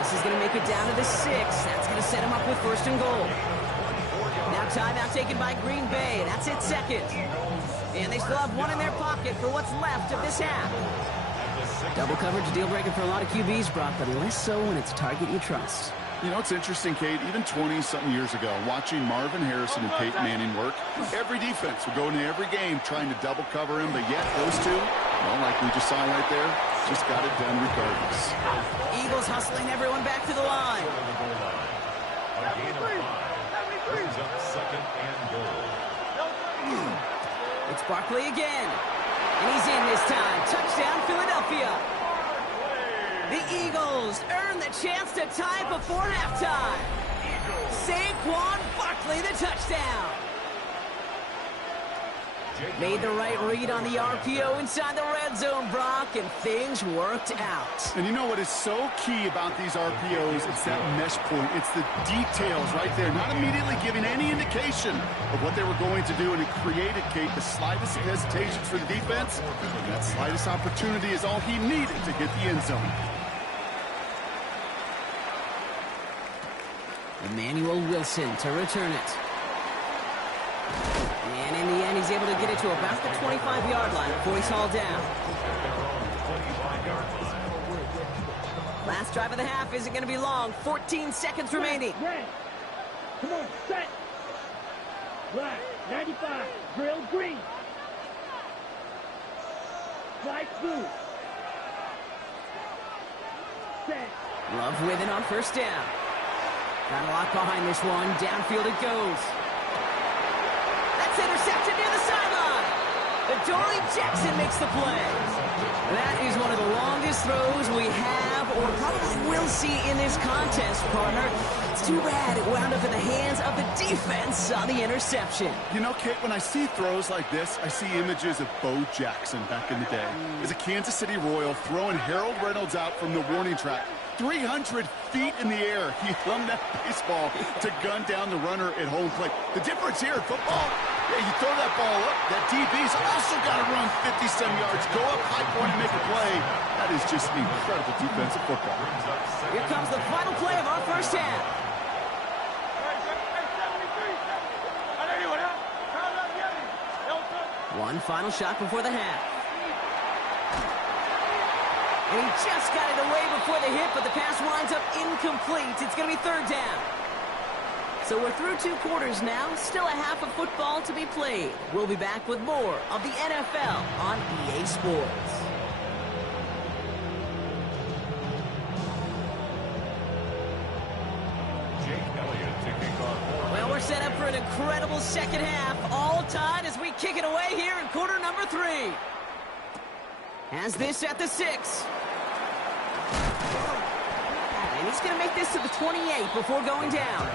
This is going to make it down to the 6. That's going to set him up with first and goal. Now timeout taken by Green Bay. That's it, second. And they still have one in their pocket for what's left of this half. At the 6 Double coverage deal breaker for a lot of QBs, Brock, but less so when it's a target you trust. You know, it's interesting, Kate, even 20-something years ago, watching Marvin Harrison and Peyton Manning work, every defense would go into every game trying to double cover him, but yet those two, well, like we just saw right there, just got it done regardless. Eagles hustling everyone back to the line. A gain of 5. Brings up second and goal. It's Barkley again. And he's in this time. Touchdown, Philadelphia. The Eagles earn the chance to tie before halftime. Saquon Barkley, the touchdown. Made the right read on the RPO inside the red zone, Brock, and things worked out. And you know what is so key about these RPOs? It's that mesh point. It's the details right there, not immediately giving any indication of what they were going to do, and it created, Kate, the slightest of hesitations for the defense. And that slightest opportunity is all he needed to hit the end zone. Emmanuel Wilson to return it. And in the end, he's able to get it to about the 25-yard line before he's hauled down. Last drive of the half isn't going to be long. 14 seconds remaining. Red. Come on, set. Black, 95, drill green. Flight blue. Set. Love with it on first down. Got a lot behind this one. Downfield it goes. That's intercepted near the sideline. Adoree Jackson makes the play. That is one of the longest throws we have or probably will see in this contest, partner. It's too bad it wound up in the hands of the defense on the interception. You know, Kate, when I see throws like this, I see images of Bo Jackson back in the day. As a Kansas City Royal throwing Harold Reynolds out from the warning track. 300 feet in the air. He hung that baseball to gun down the runner at home plate. The difference here in football, yeah, you throw that ball up, that DB's also got to run 50-some yards, go up high point and make a play. That is just incredible defensive football. Here comes the final play of our first half. One final shot before the half. And he just got it away before the hit, but the pass winds up incomplete. It's going to be third down. So we're through 2 quarters now. Still a half of football to be played. We'll be back with more of the NFL on EA Sports. Well, we're set up for an incredible second half. All tied as we kick it away here in quarter number 3. Has this at the 6. And he's going to make this to the 28 before going down.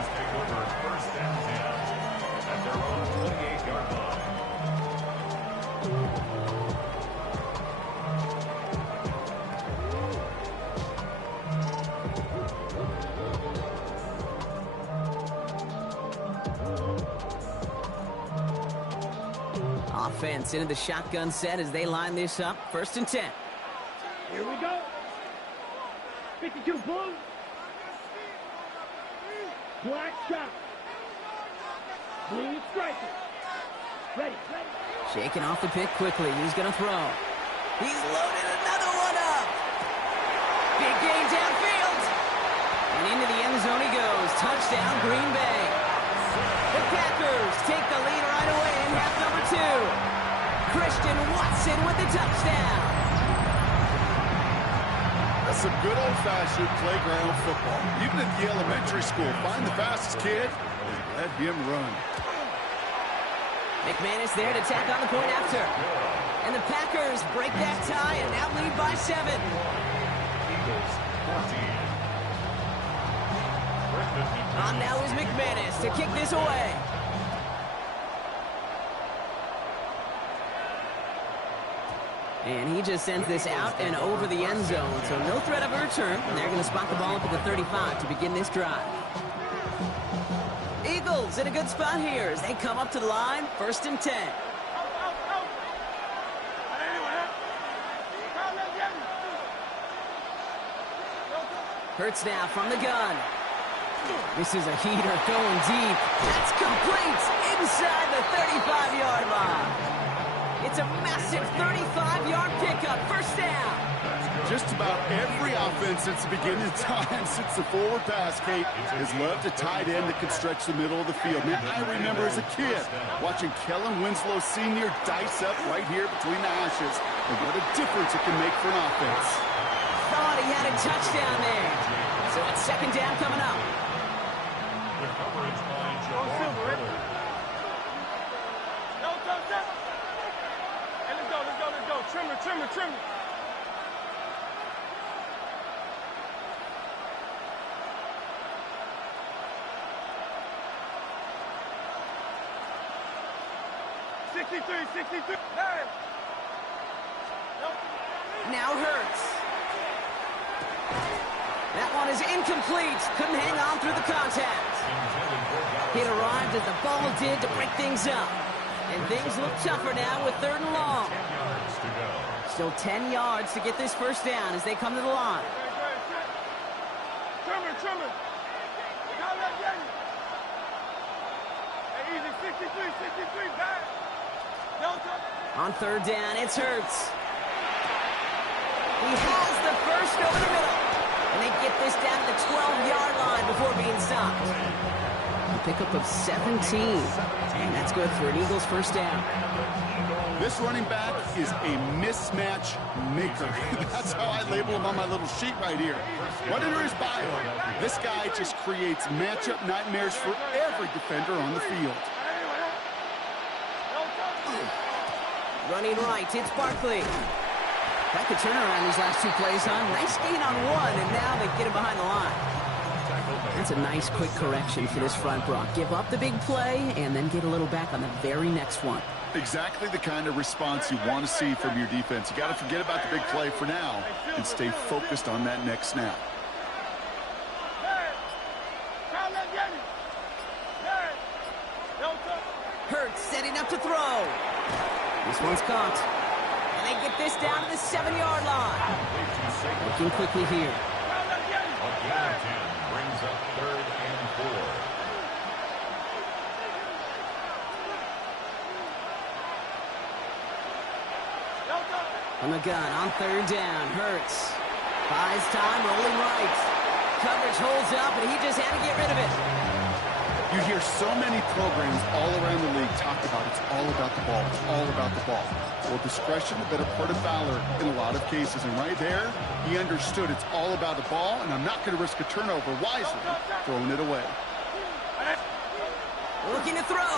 Offense into the shotgun set as they line this up. 1st and 10. Here we go. 52 blue. Black shot. Blue striker. Ready. Shaking off the pick quickly. He's going to throw. He's loaded another one up. Big gain downfield. And into the end zone he goes. Touchdown, Green Bay. The Packers take the lead right away in half number 2. Christian Watson with the touchdown. That's some good old-fashioned playground football. Even at the elementary school, find the fastest kid and let him run. McManus there to tack on the point after. And the Packers break that tie and now lead by 7. Eagles 14. On now is McManus to kick this away. And he just sends this out and over the end zone, so no threat of a return. And they're going to spot the ball up at the 35 to begin this drive. Eagles in a good spot here as they come up to the line. 1st and 10. Hurts now from the gun. This is a heater going deep. That's complete inside the 35-yard line. It's a massive 35-yard pickup. 1st down. Just about every offense since the beginning of time, since the forward pass, Kate, has loved a tight end that can stretch the middle of the field. Man, I remember as a kid watching Kellen Winslow Sr. dice up right here between the hashes. And what a difference it can make for an offense. Thought he had a touchdown there. So it's second down coming up. The coverage by Jabbar Miller. No, go, go. Hey, let's go, let's go, let's go. Trimmer, trimmer, trimmer. Now Hurts. That one is incomplete. Couldn't hang on through the contact. It arrived as the ball did to break things up. And things look tougher now with 3rd and long. Still 10 yards to get this first down as they come to the line. Trimmer, trimmer. Now let's get it. Hey, easy, 63, back. No, go. On 3rd down, it's Hurts. He has the first over the middle. And they get this down to the 12-yard line before being stopped. A pickup of 17. And that's good for an Eagles first down. This running back is a mismatch maker. That's how I label him on my little sheet right here. Right under his bio, this guy just creates matchup nightmares for every defender on the field. Running right, it's Barkley. Back the turnaround these last 2 plays, huh? Nice gain on 1, and now they get him behind the line. That's a nice quick correction for this front, Brock. Give up the big play, and then get a little back on the very next one. Exactly the kind of response you want to see from your defense. You got to forget about the big play for now and stay focused on that next snap. Hurts setting up to throw. This one's caught. And they get this down to the 7-yard line. Looking quickly here. A gain of 10 brings up 3rd and 4. On the gun, on 3rd down, Hurts. Buys time, rolling right. Coverage holds up, and he just had to get rid of it. You hear so many programs all around the league talk about it's all about the ball, it's all about the ball. Well, discretion, a better part of valor in a lot of cases. And right there, he understood it's all about the ball, and I'm not going to risk a turnover wisely, throwing it away. Looking to throw.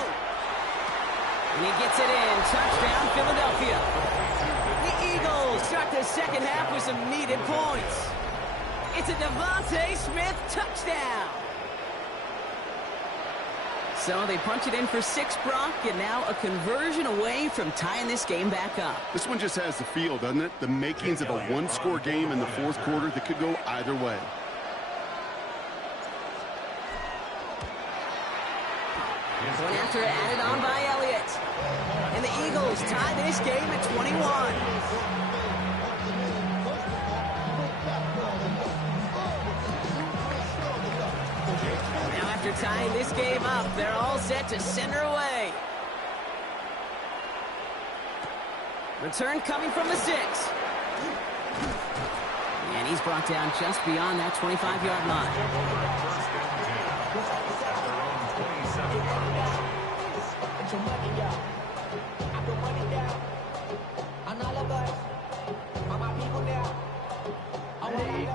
And he gets it in. Touchdown, Philadelphia. The Eagles start the second half with some needed points. It's a Devontae Smith touchdown. So they punch it in for 6, Brock, and now a conversion away from tying this game back up. This one just has the feel, doesn't it? The makings of a one-score game in the 4th quarter that could go either way. One after added on by Elliott. And the Eagles tie this game at 21. Now after tying this game up, they're all set to send her away. Return coming from the 6. And he's brought down just beyond that 25-yard line.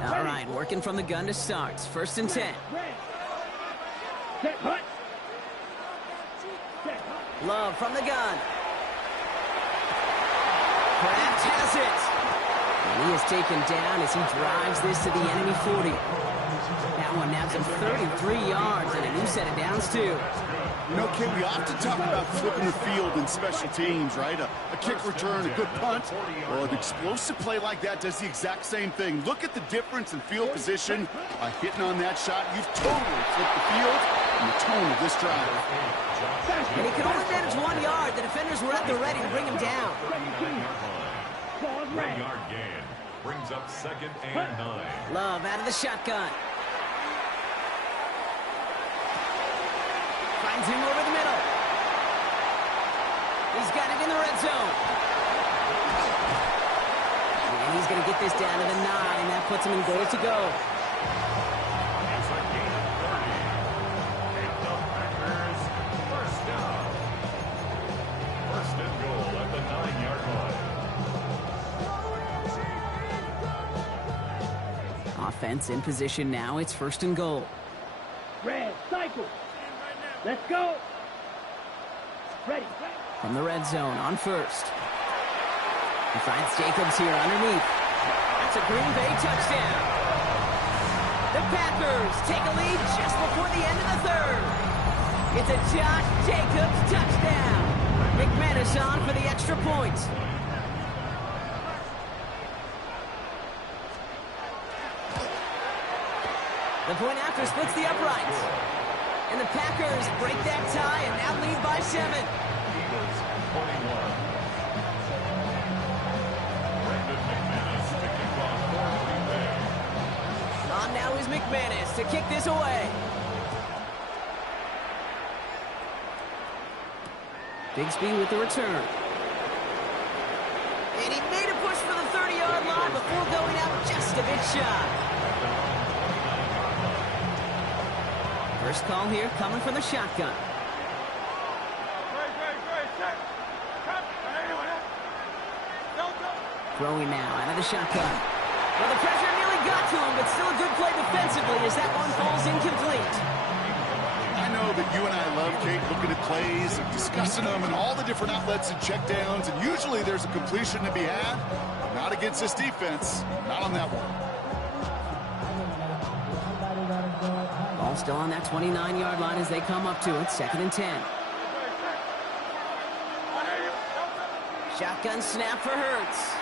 All right, working from the gun to start. 1st and 10. Love from the gun. Kraft has it. And he is taken down as he drives this to the enemy 40. That one nabs him 33 yards and a new set of downs, too. You know, Kid, we often talk about flipping the field in special teams, right? A kick return, a good punt. Well, an explosive play like that does the exact same thing. Look at the difference in field position. By hitting on that shot, you've totally flipped the field and the tone of this drive. And he could only manage 1 yard. The defenders were at the ready to bring him down. 1-yard gain brings up 2nd and 9. Love out of the shotgun. Finds him over the middle. He's got it in the red zone. And He's going to get this down to the 9. That puts him in goal to go. It's a gain of 30. And the Packers first down. First and goal at the 9-yard line. Offense in position now. It's first and goal. Red, cycle. Let's go. Ready. From the red zone on first. He finds Jacobs here underneath. That's a Green Bay touchdown. The Packers take a lead just before the end of the third. It's a Josh Jacobs touchdown. McManus on for the extra point. The point after splits the uprights. And the Packers break that tie and now lead by 7. Eagles 21. McManus to kick off for Green Bay. On now is McManus to kick this away. Bigsby with the return. And he made a push for the 30-yard line before going out just a bit shy. First call here coming from the shotgun. Throwing now out of the shotgun. Well, the pressure nearly got to him, but still a good play defensively as that one falls incomplete. I know that you and I love, Kate, looking at plays and discussing them and all the different outlets and checkdowns, and usually there's a completion to be had. Not against this defense. Not on that one. Ball still on that 29-yard line as they come up to it. 2nd and 10. Shotgun snap for Hurts.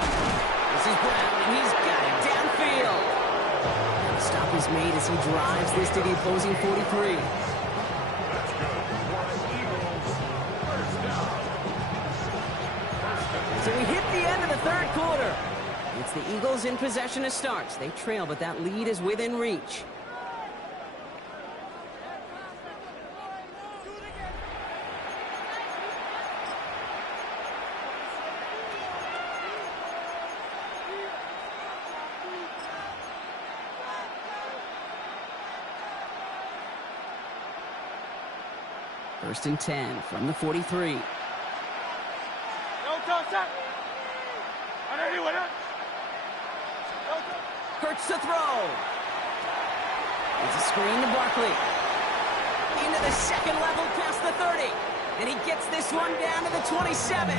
This is Brown, and he's got it downfield. And the stop is made as he drives this to the opposing 43. That's good for the Eagles. First down. So we hit the end of the third quarter. It's the Eagles in possession as starts. They trail, but that lead is within reach. First and 10 from the 43. Hurts to throw. It's a screen to Barkley. Into the second level past the 30. And he gets this one down to the 27.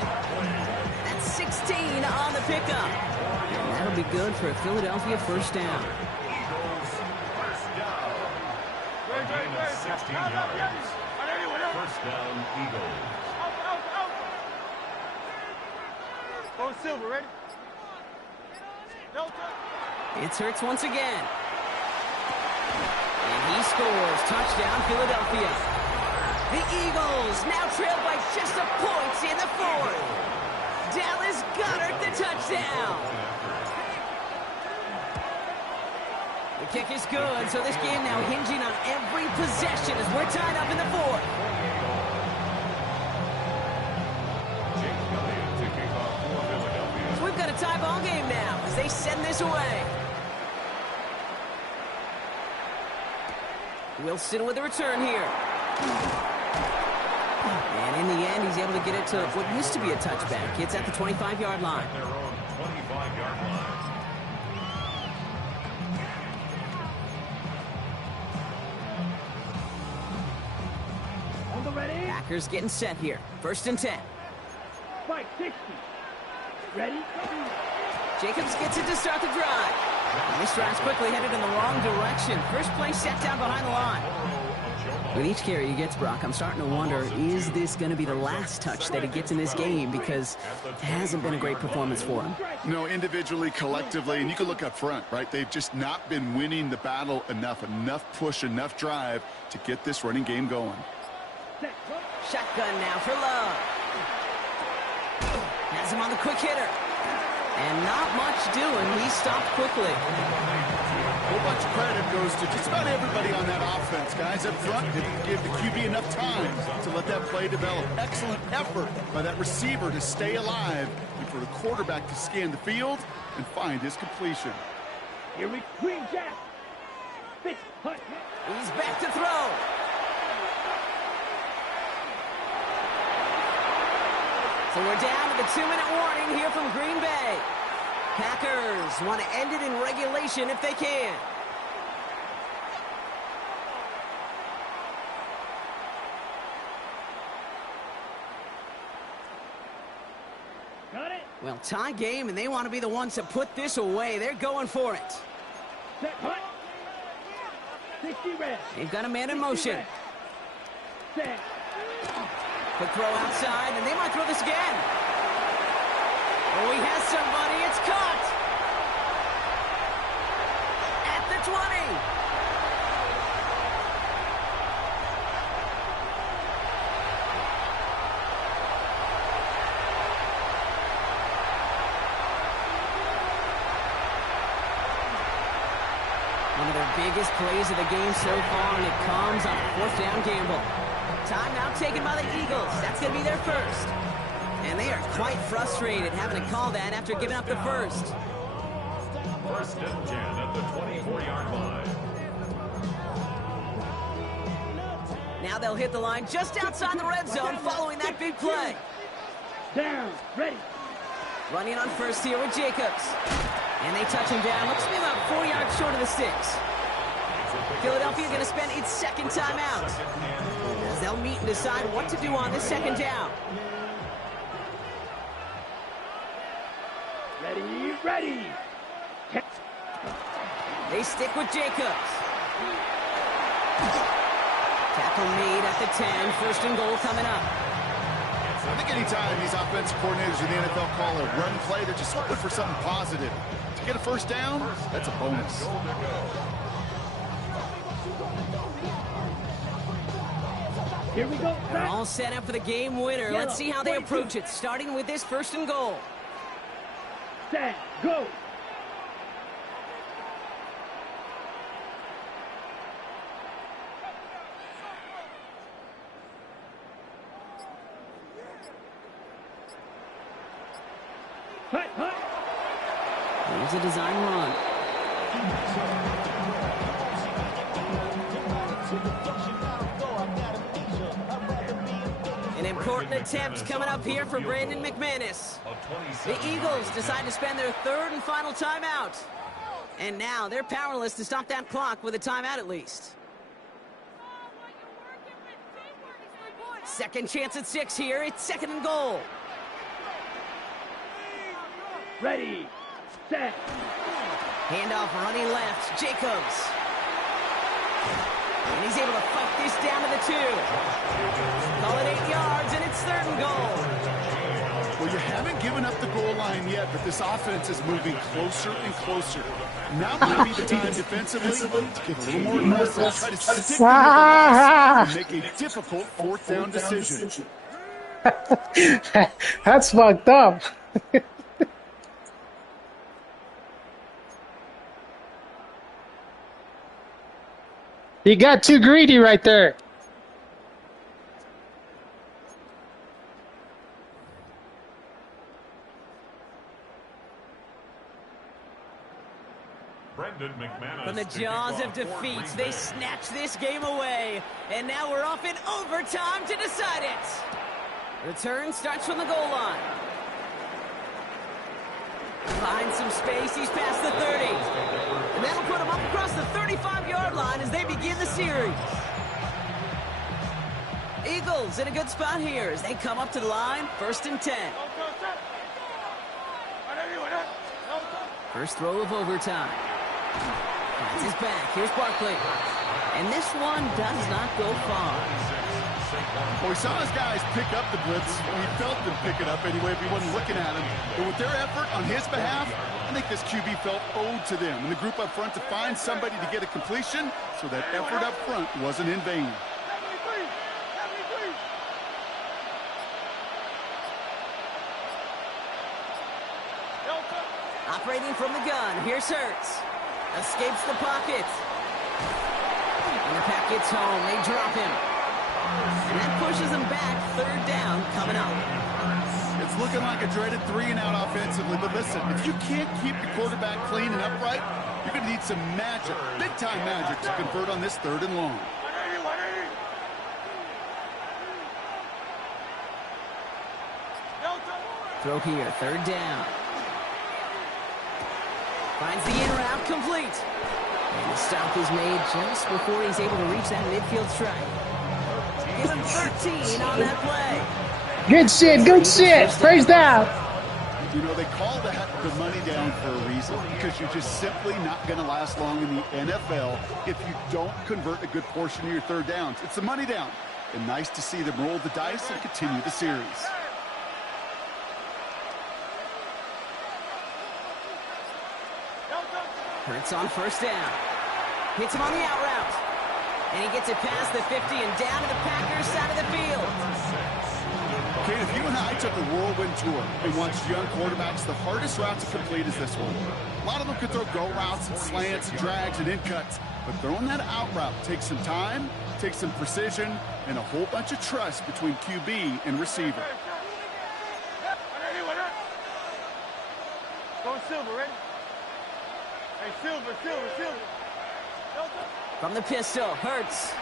That's 16 on the pickup. And that'll be good for a Philadelphia first down. Eagles first down. A gain of 16 yards. First down, Eagles. Go Silver, ready? It's Hurts once again. And he scores. Touchdown, Philadelphia. The Eagles now trail by just a point in the fourth. Dallas Goedert the touchdown. The kick is good, so this game now hinging on every possession as we're tied up in the fourth. So we've got a tie ball game now as they send this away. Wilson with the return here. And in the end, he's able to get it to what used to be a touchback. It's at the 25-yard line. Their own 25-yard line. Packers getting set here. First and 10. Spike 60. Ready? Jacobs gets it to start the drive. And this drive's quickly headed in the wrong direction. First play set down behind the line. With each carry he gets, Brock, I'm starting to wonder, is this going to be the last touch that he gets in this game? Because it hasn't been a great performance for him. No, individually, collectively, and you can look up front, right? They've just not been winning the battle enough push, enough drive to get this running game going. Shotgun now for Love. Has him on the quick hitter. And not much doing. He stopped quickly. A whole bunch of credit goes to just about everybody on that offense. offense. Guys up front didn't give the QB enough time to let that play develop. Excellent effort by that receiver to stay alive and for the quarterback to scan the field and find his completion. Here we green jack. Pitch, hut. He's back to throw. So we're down to the 2-minute warning here from Green Bay. Packers want to end it in regulation if they can. Got it. Well, tie game, and they want to be the ones to put this away. They're going for it. Set, hut. 60 red. They've got a man in motion. Set. Quick throw outside, and they might throw this again. Oh, he has somebody. It's caught. At the 20. One of their biggest plays of the game so far, and it comes on a 4th down gamble. Timeout taken by the Eagles. That's going to be their first. And they are quite frustrated having to call that after giving up the first. First and 10 at the 24-yard line. Now they'll hit the line just outside the red zone following that big play. Down. Ready. Running on first here with Jacobs. And they touch him down. Looks to be about 4 yards short of the sticks. Philadelphia going to spend its second timeout, as they'll meet and decide what to do on this second down. Ready. Ready. They stick with Jacobs. Tackle made at the 10. First and goal coming up. I think anytime these offensive coordinators in the NFL call a run play, they're just hoping for something positive. To get a first down, that's a bonus. Here we go. They're all set up for the game winner. Let's see how they approach it, starting with this first and goal. Set. Go. Hut, hut. Here's a design run. An important attempt coming up here for Brandon McManus. The Eagles decide to spend their 3rd and final timeout. And now they're powerless to stop that clock with a timeout at least. Second chance at 6 here. It's 2nd and goal. Ready. Set. Handoff running left. Jacobs. And he's able to fight this down to the 2. Call it 8 yards, and it's 3rd and goal. Well, you haven't given up the goal line yet, but this offense is moving closer and closer. Now might be the time defensively to get a little more aggressive, try to stick to and make a difficult 4th down decision. That's fucked up. He got too greedy right there. From the jaws of defeat, they snatch this game away. And now we're off in overtime to decide it. Return starts from the goal line. Finds some space, he's past the 30. And that'll put him up across the 35-yard line as they begin the series. Eagles in a good spot here as they come up to the line, 1st and 10. First throw of overtime. Finds his back, here's Barkley. And this one does not go far. Well, we saw his guys pick up the blitz. We felt them pick it up anyway if he wasn't looking at him. But with their effort on his behalf, I think this QB felt owed to them. And the group up front to find somebody to get a completion, so that effort up front wasn't in vain. Operating from the gun, here's Hurts. Escapes the pocket. And the Packers gets home. They drop him. And that pushes them back. Third down coming up. It's looking like a dreaded 3-and-out offensively, but listen, if you can't keep your quarterback clean and upright, you're going to need some magic, big-time magic, to convert on this 3rd and long. Throw here, 3rd down. Finds the in route, complete. And the stop is made just before he's able to reach that midfield strike. Give him 13 on that play. Good sit, good sit. Praise down. You know, they call that the money down for a reason, because you're just simply not going to last long in the NFL if you don't convert a good portion of your 3rd downs. It's the money down. And nice to see them roll the dice and continue the series. Hurts on 1st down. Hits him on the out route. And he gets it past the 50 and down to the Packers side of the field. Kate, if you and I took a whirlwind tour and watched young quarterbacks, the hardest route to complete is this one. A lot of them could throw go routes and slants and drags and in cuts, but throwing that out route takes some time, takes some precision, and a whole bunch of trust between QB and receiver. Go Silver, ready? Hey, Silver. From the pistol, Hurts.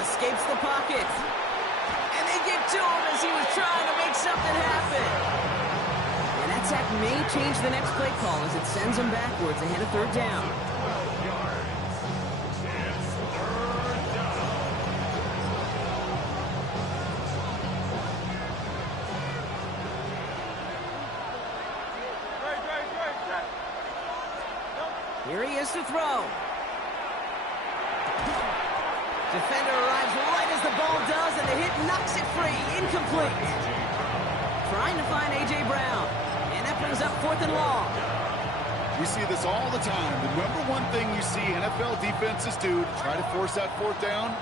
Escapes the pocket. And they get to him as he was trying to make something happen. And that sack may change the next play call as it sends him backwards ahead of 3rd down. Here he is to throw. Defender arrives right as the ball does, and the hit knocks it free. Incomplete. Trying to find A.J. Brown. And that brings up 4th and long. We see this all the time. The number one thing you see NFL defenses do to try to force that 4th down,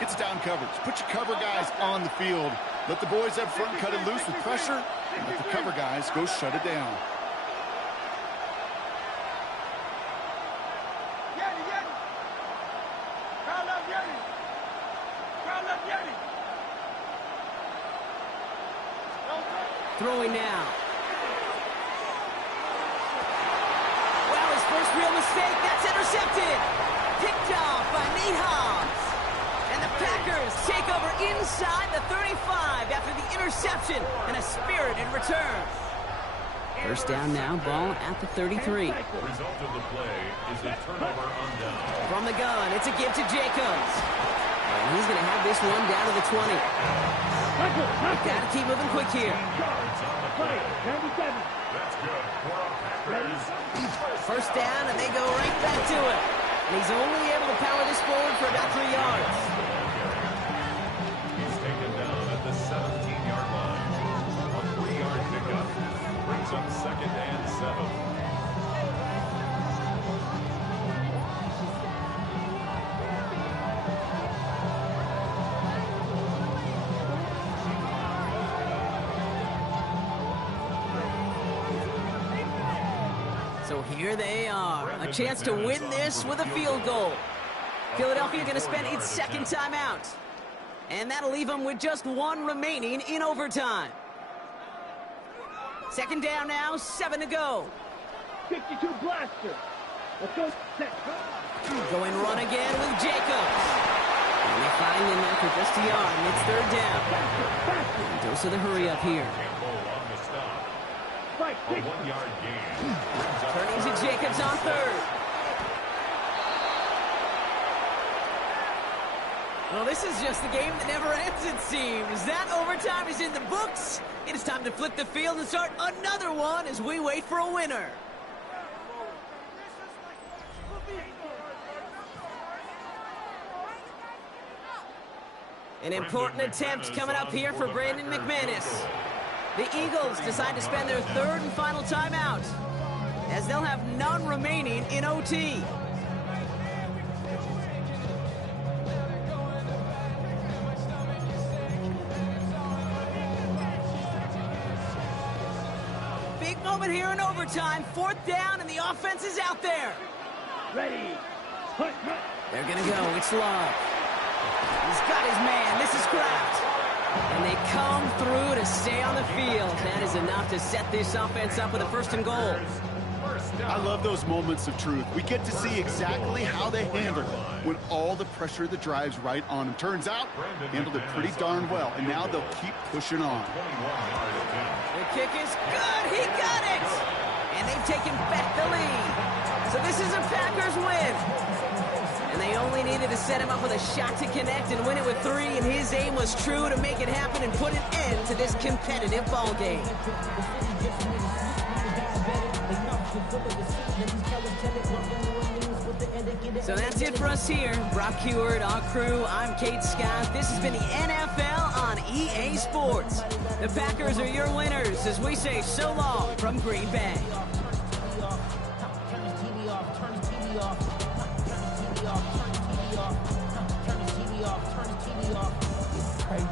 gets down coverage. Put your cover guys on the field. Let the boys up front cut it loose with pressure, and let the cover guys go shut it down. Throwing now. Well, his first real mistake. That's intercepted. Picked off by Nate Hobbs. And the Packers take over inside the 35 after the interception and a spirited return. 1st down now, ball at the 33. Result of the play is a turnover on down. From the gun, it's a give to Jacobs. And he's going to have this one down to the 20. Got to keep moving quick here. That's good for our Packers. 1st down, and they go right back to it. And he's only able to power this forward for about 3 yards. He's taken down at the 17-yard line. A 3-yard pickup brings up 2nd and 7. So here they are, a chance to win this with a field goal. Philadelphia going to spend its 2nd timeout. And that'll leave them with just 1 remaining in overtime. 2nd down now, 7 to go. 52 blaster. Let's go. Set. Going run again with Jacobs. And they find him after just a yard, and it's 3rd down. And dose of the hurry up here. A 1-yard gain. Turning to Jacobs on 3rd. Well, this is just the game that never ends, it seems. That overtime is in the books. It is time to flip the field and start another one as we wait for a winner. An important attempt coming up here for Brandon McManus. The Eagles decide to spend their 3rd and final timeout, as they'll have none remaining in OT. Big moment here in overtime. 4th down, and the offense is out there. Ready. Hunt. They're going to go. It's Love. He's got his man. This is Kraft. And they come through to stay on the field. That is enough to set this offense up with a 1st and goal. I love those moments of truth. We get to see exactly how they handle it when all the pressure of the drive's right on them. Turns out, handled it pretty darn well, and now they'll keep pushing on. The kick is good. He got it. And they've taken back the lead. So this is a Packers win. And they only needed to set him up with a shot to connect and win it with 3, and his aim was true to make it happen and put an end to this competitive ball game. So that's it for us here. Brock Heward, our crew, I'm Kate Scott. This has been the NFL on EA Sports. The Packers are your winners as we say so long from Green Bay. Crazy,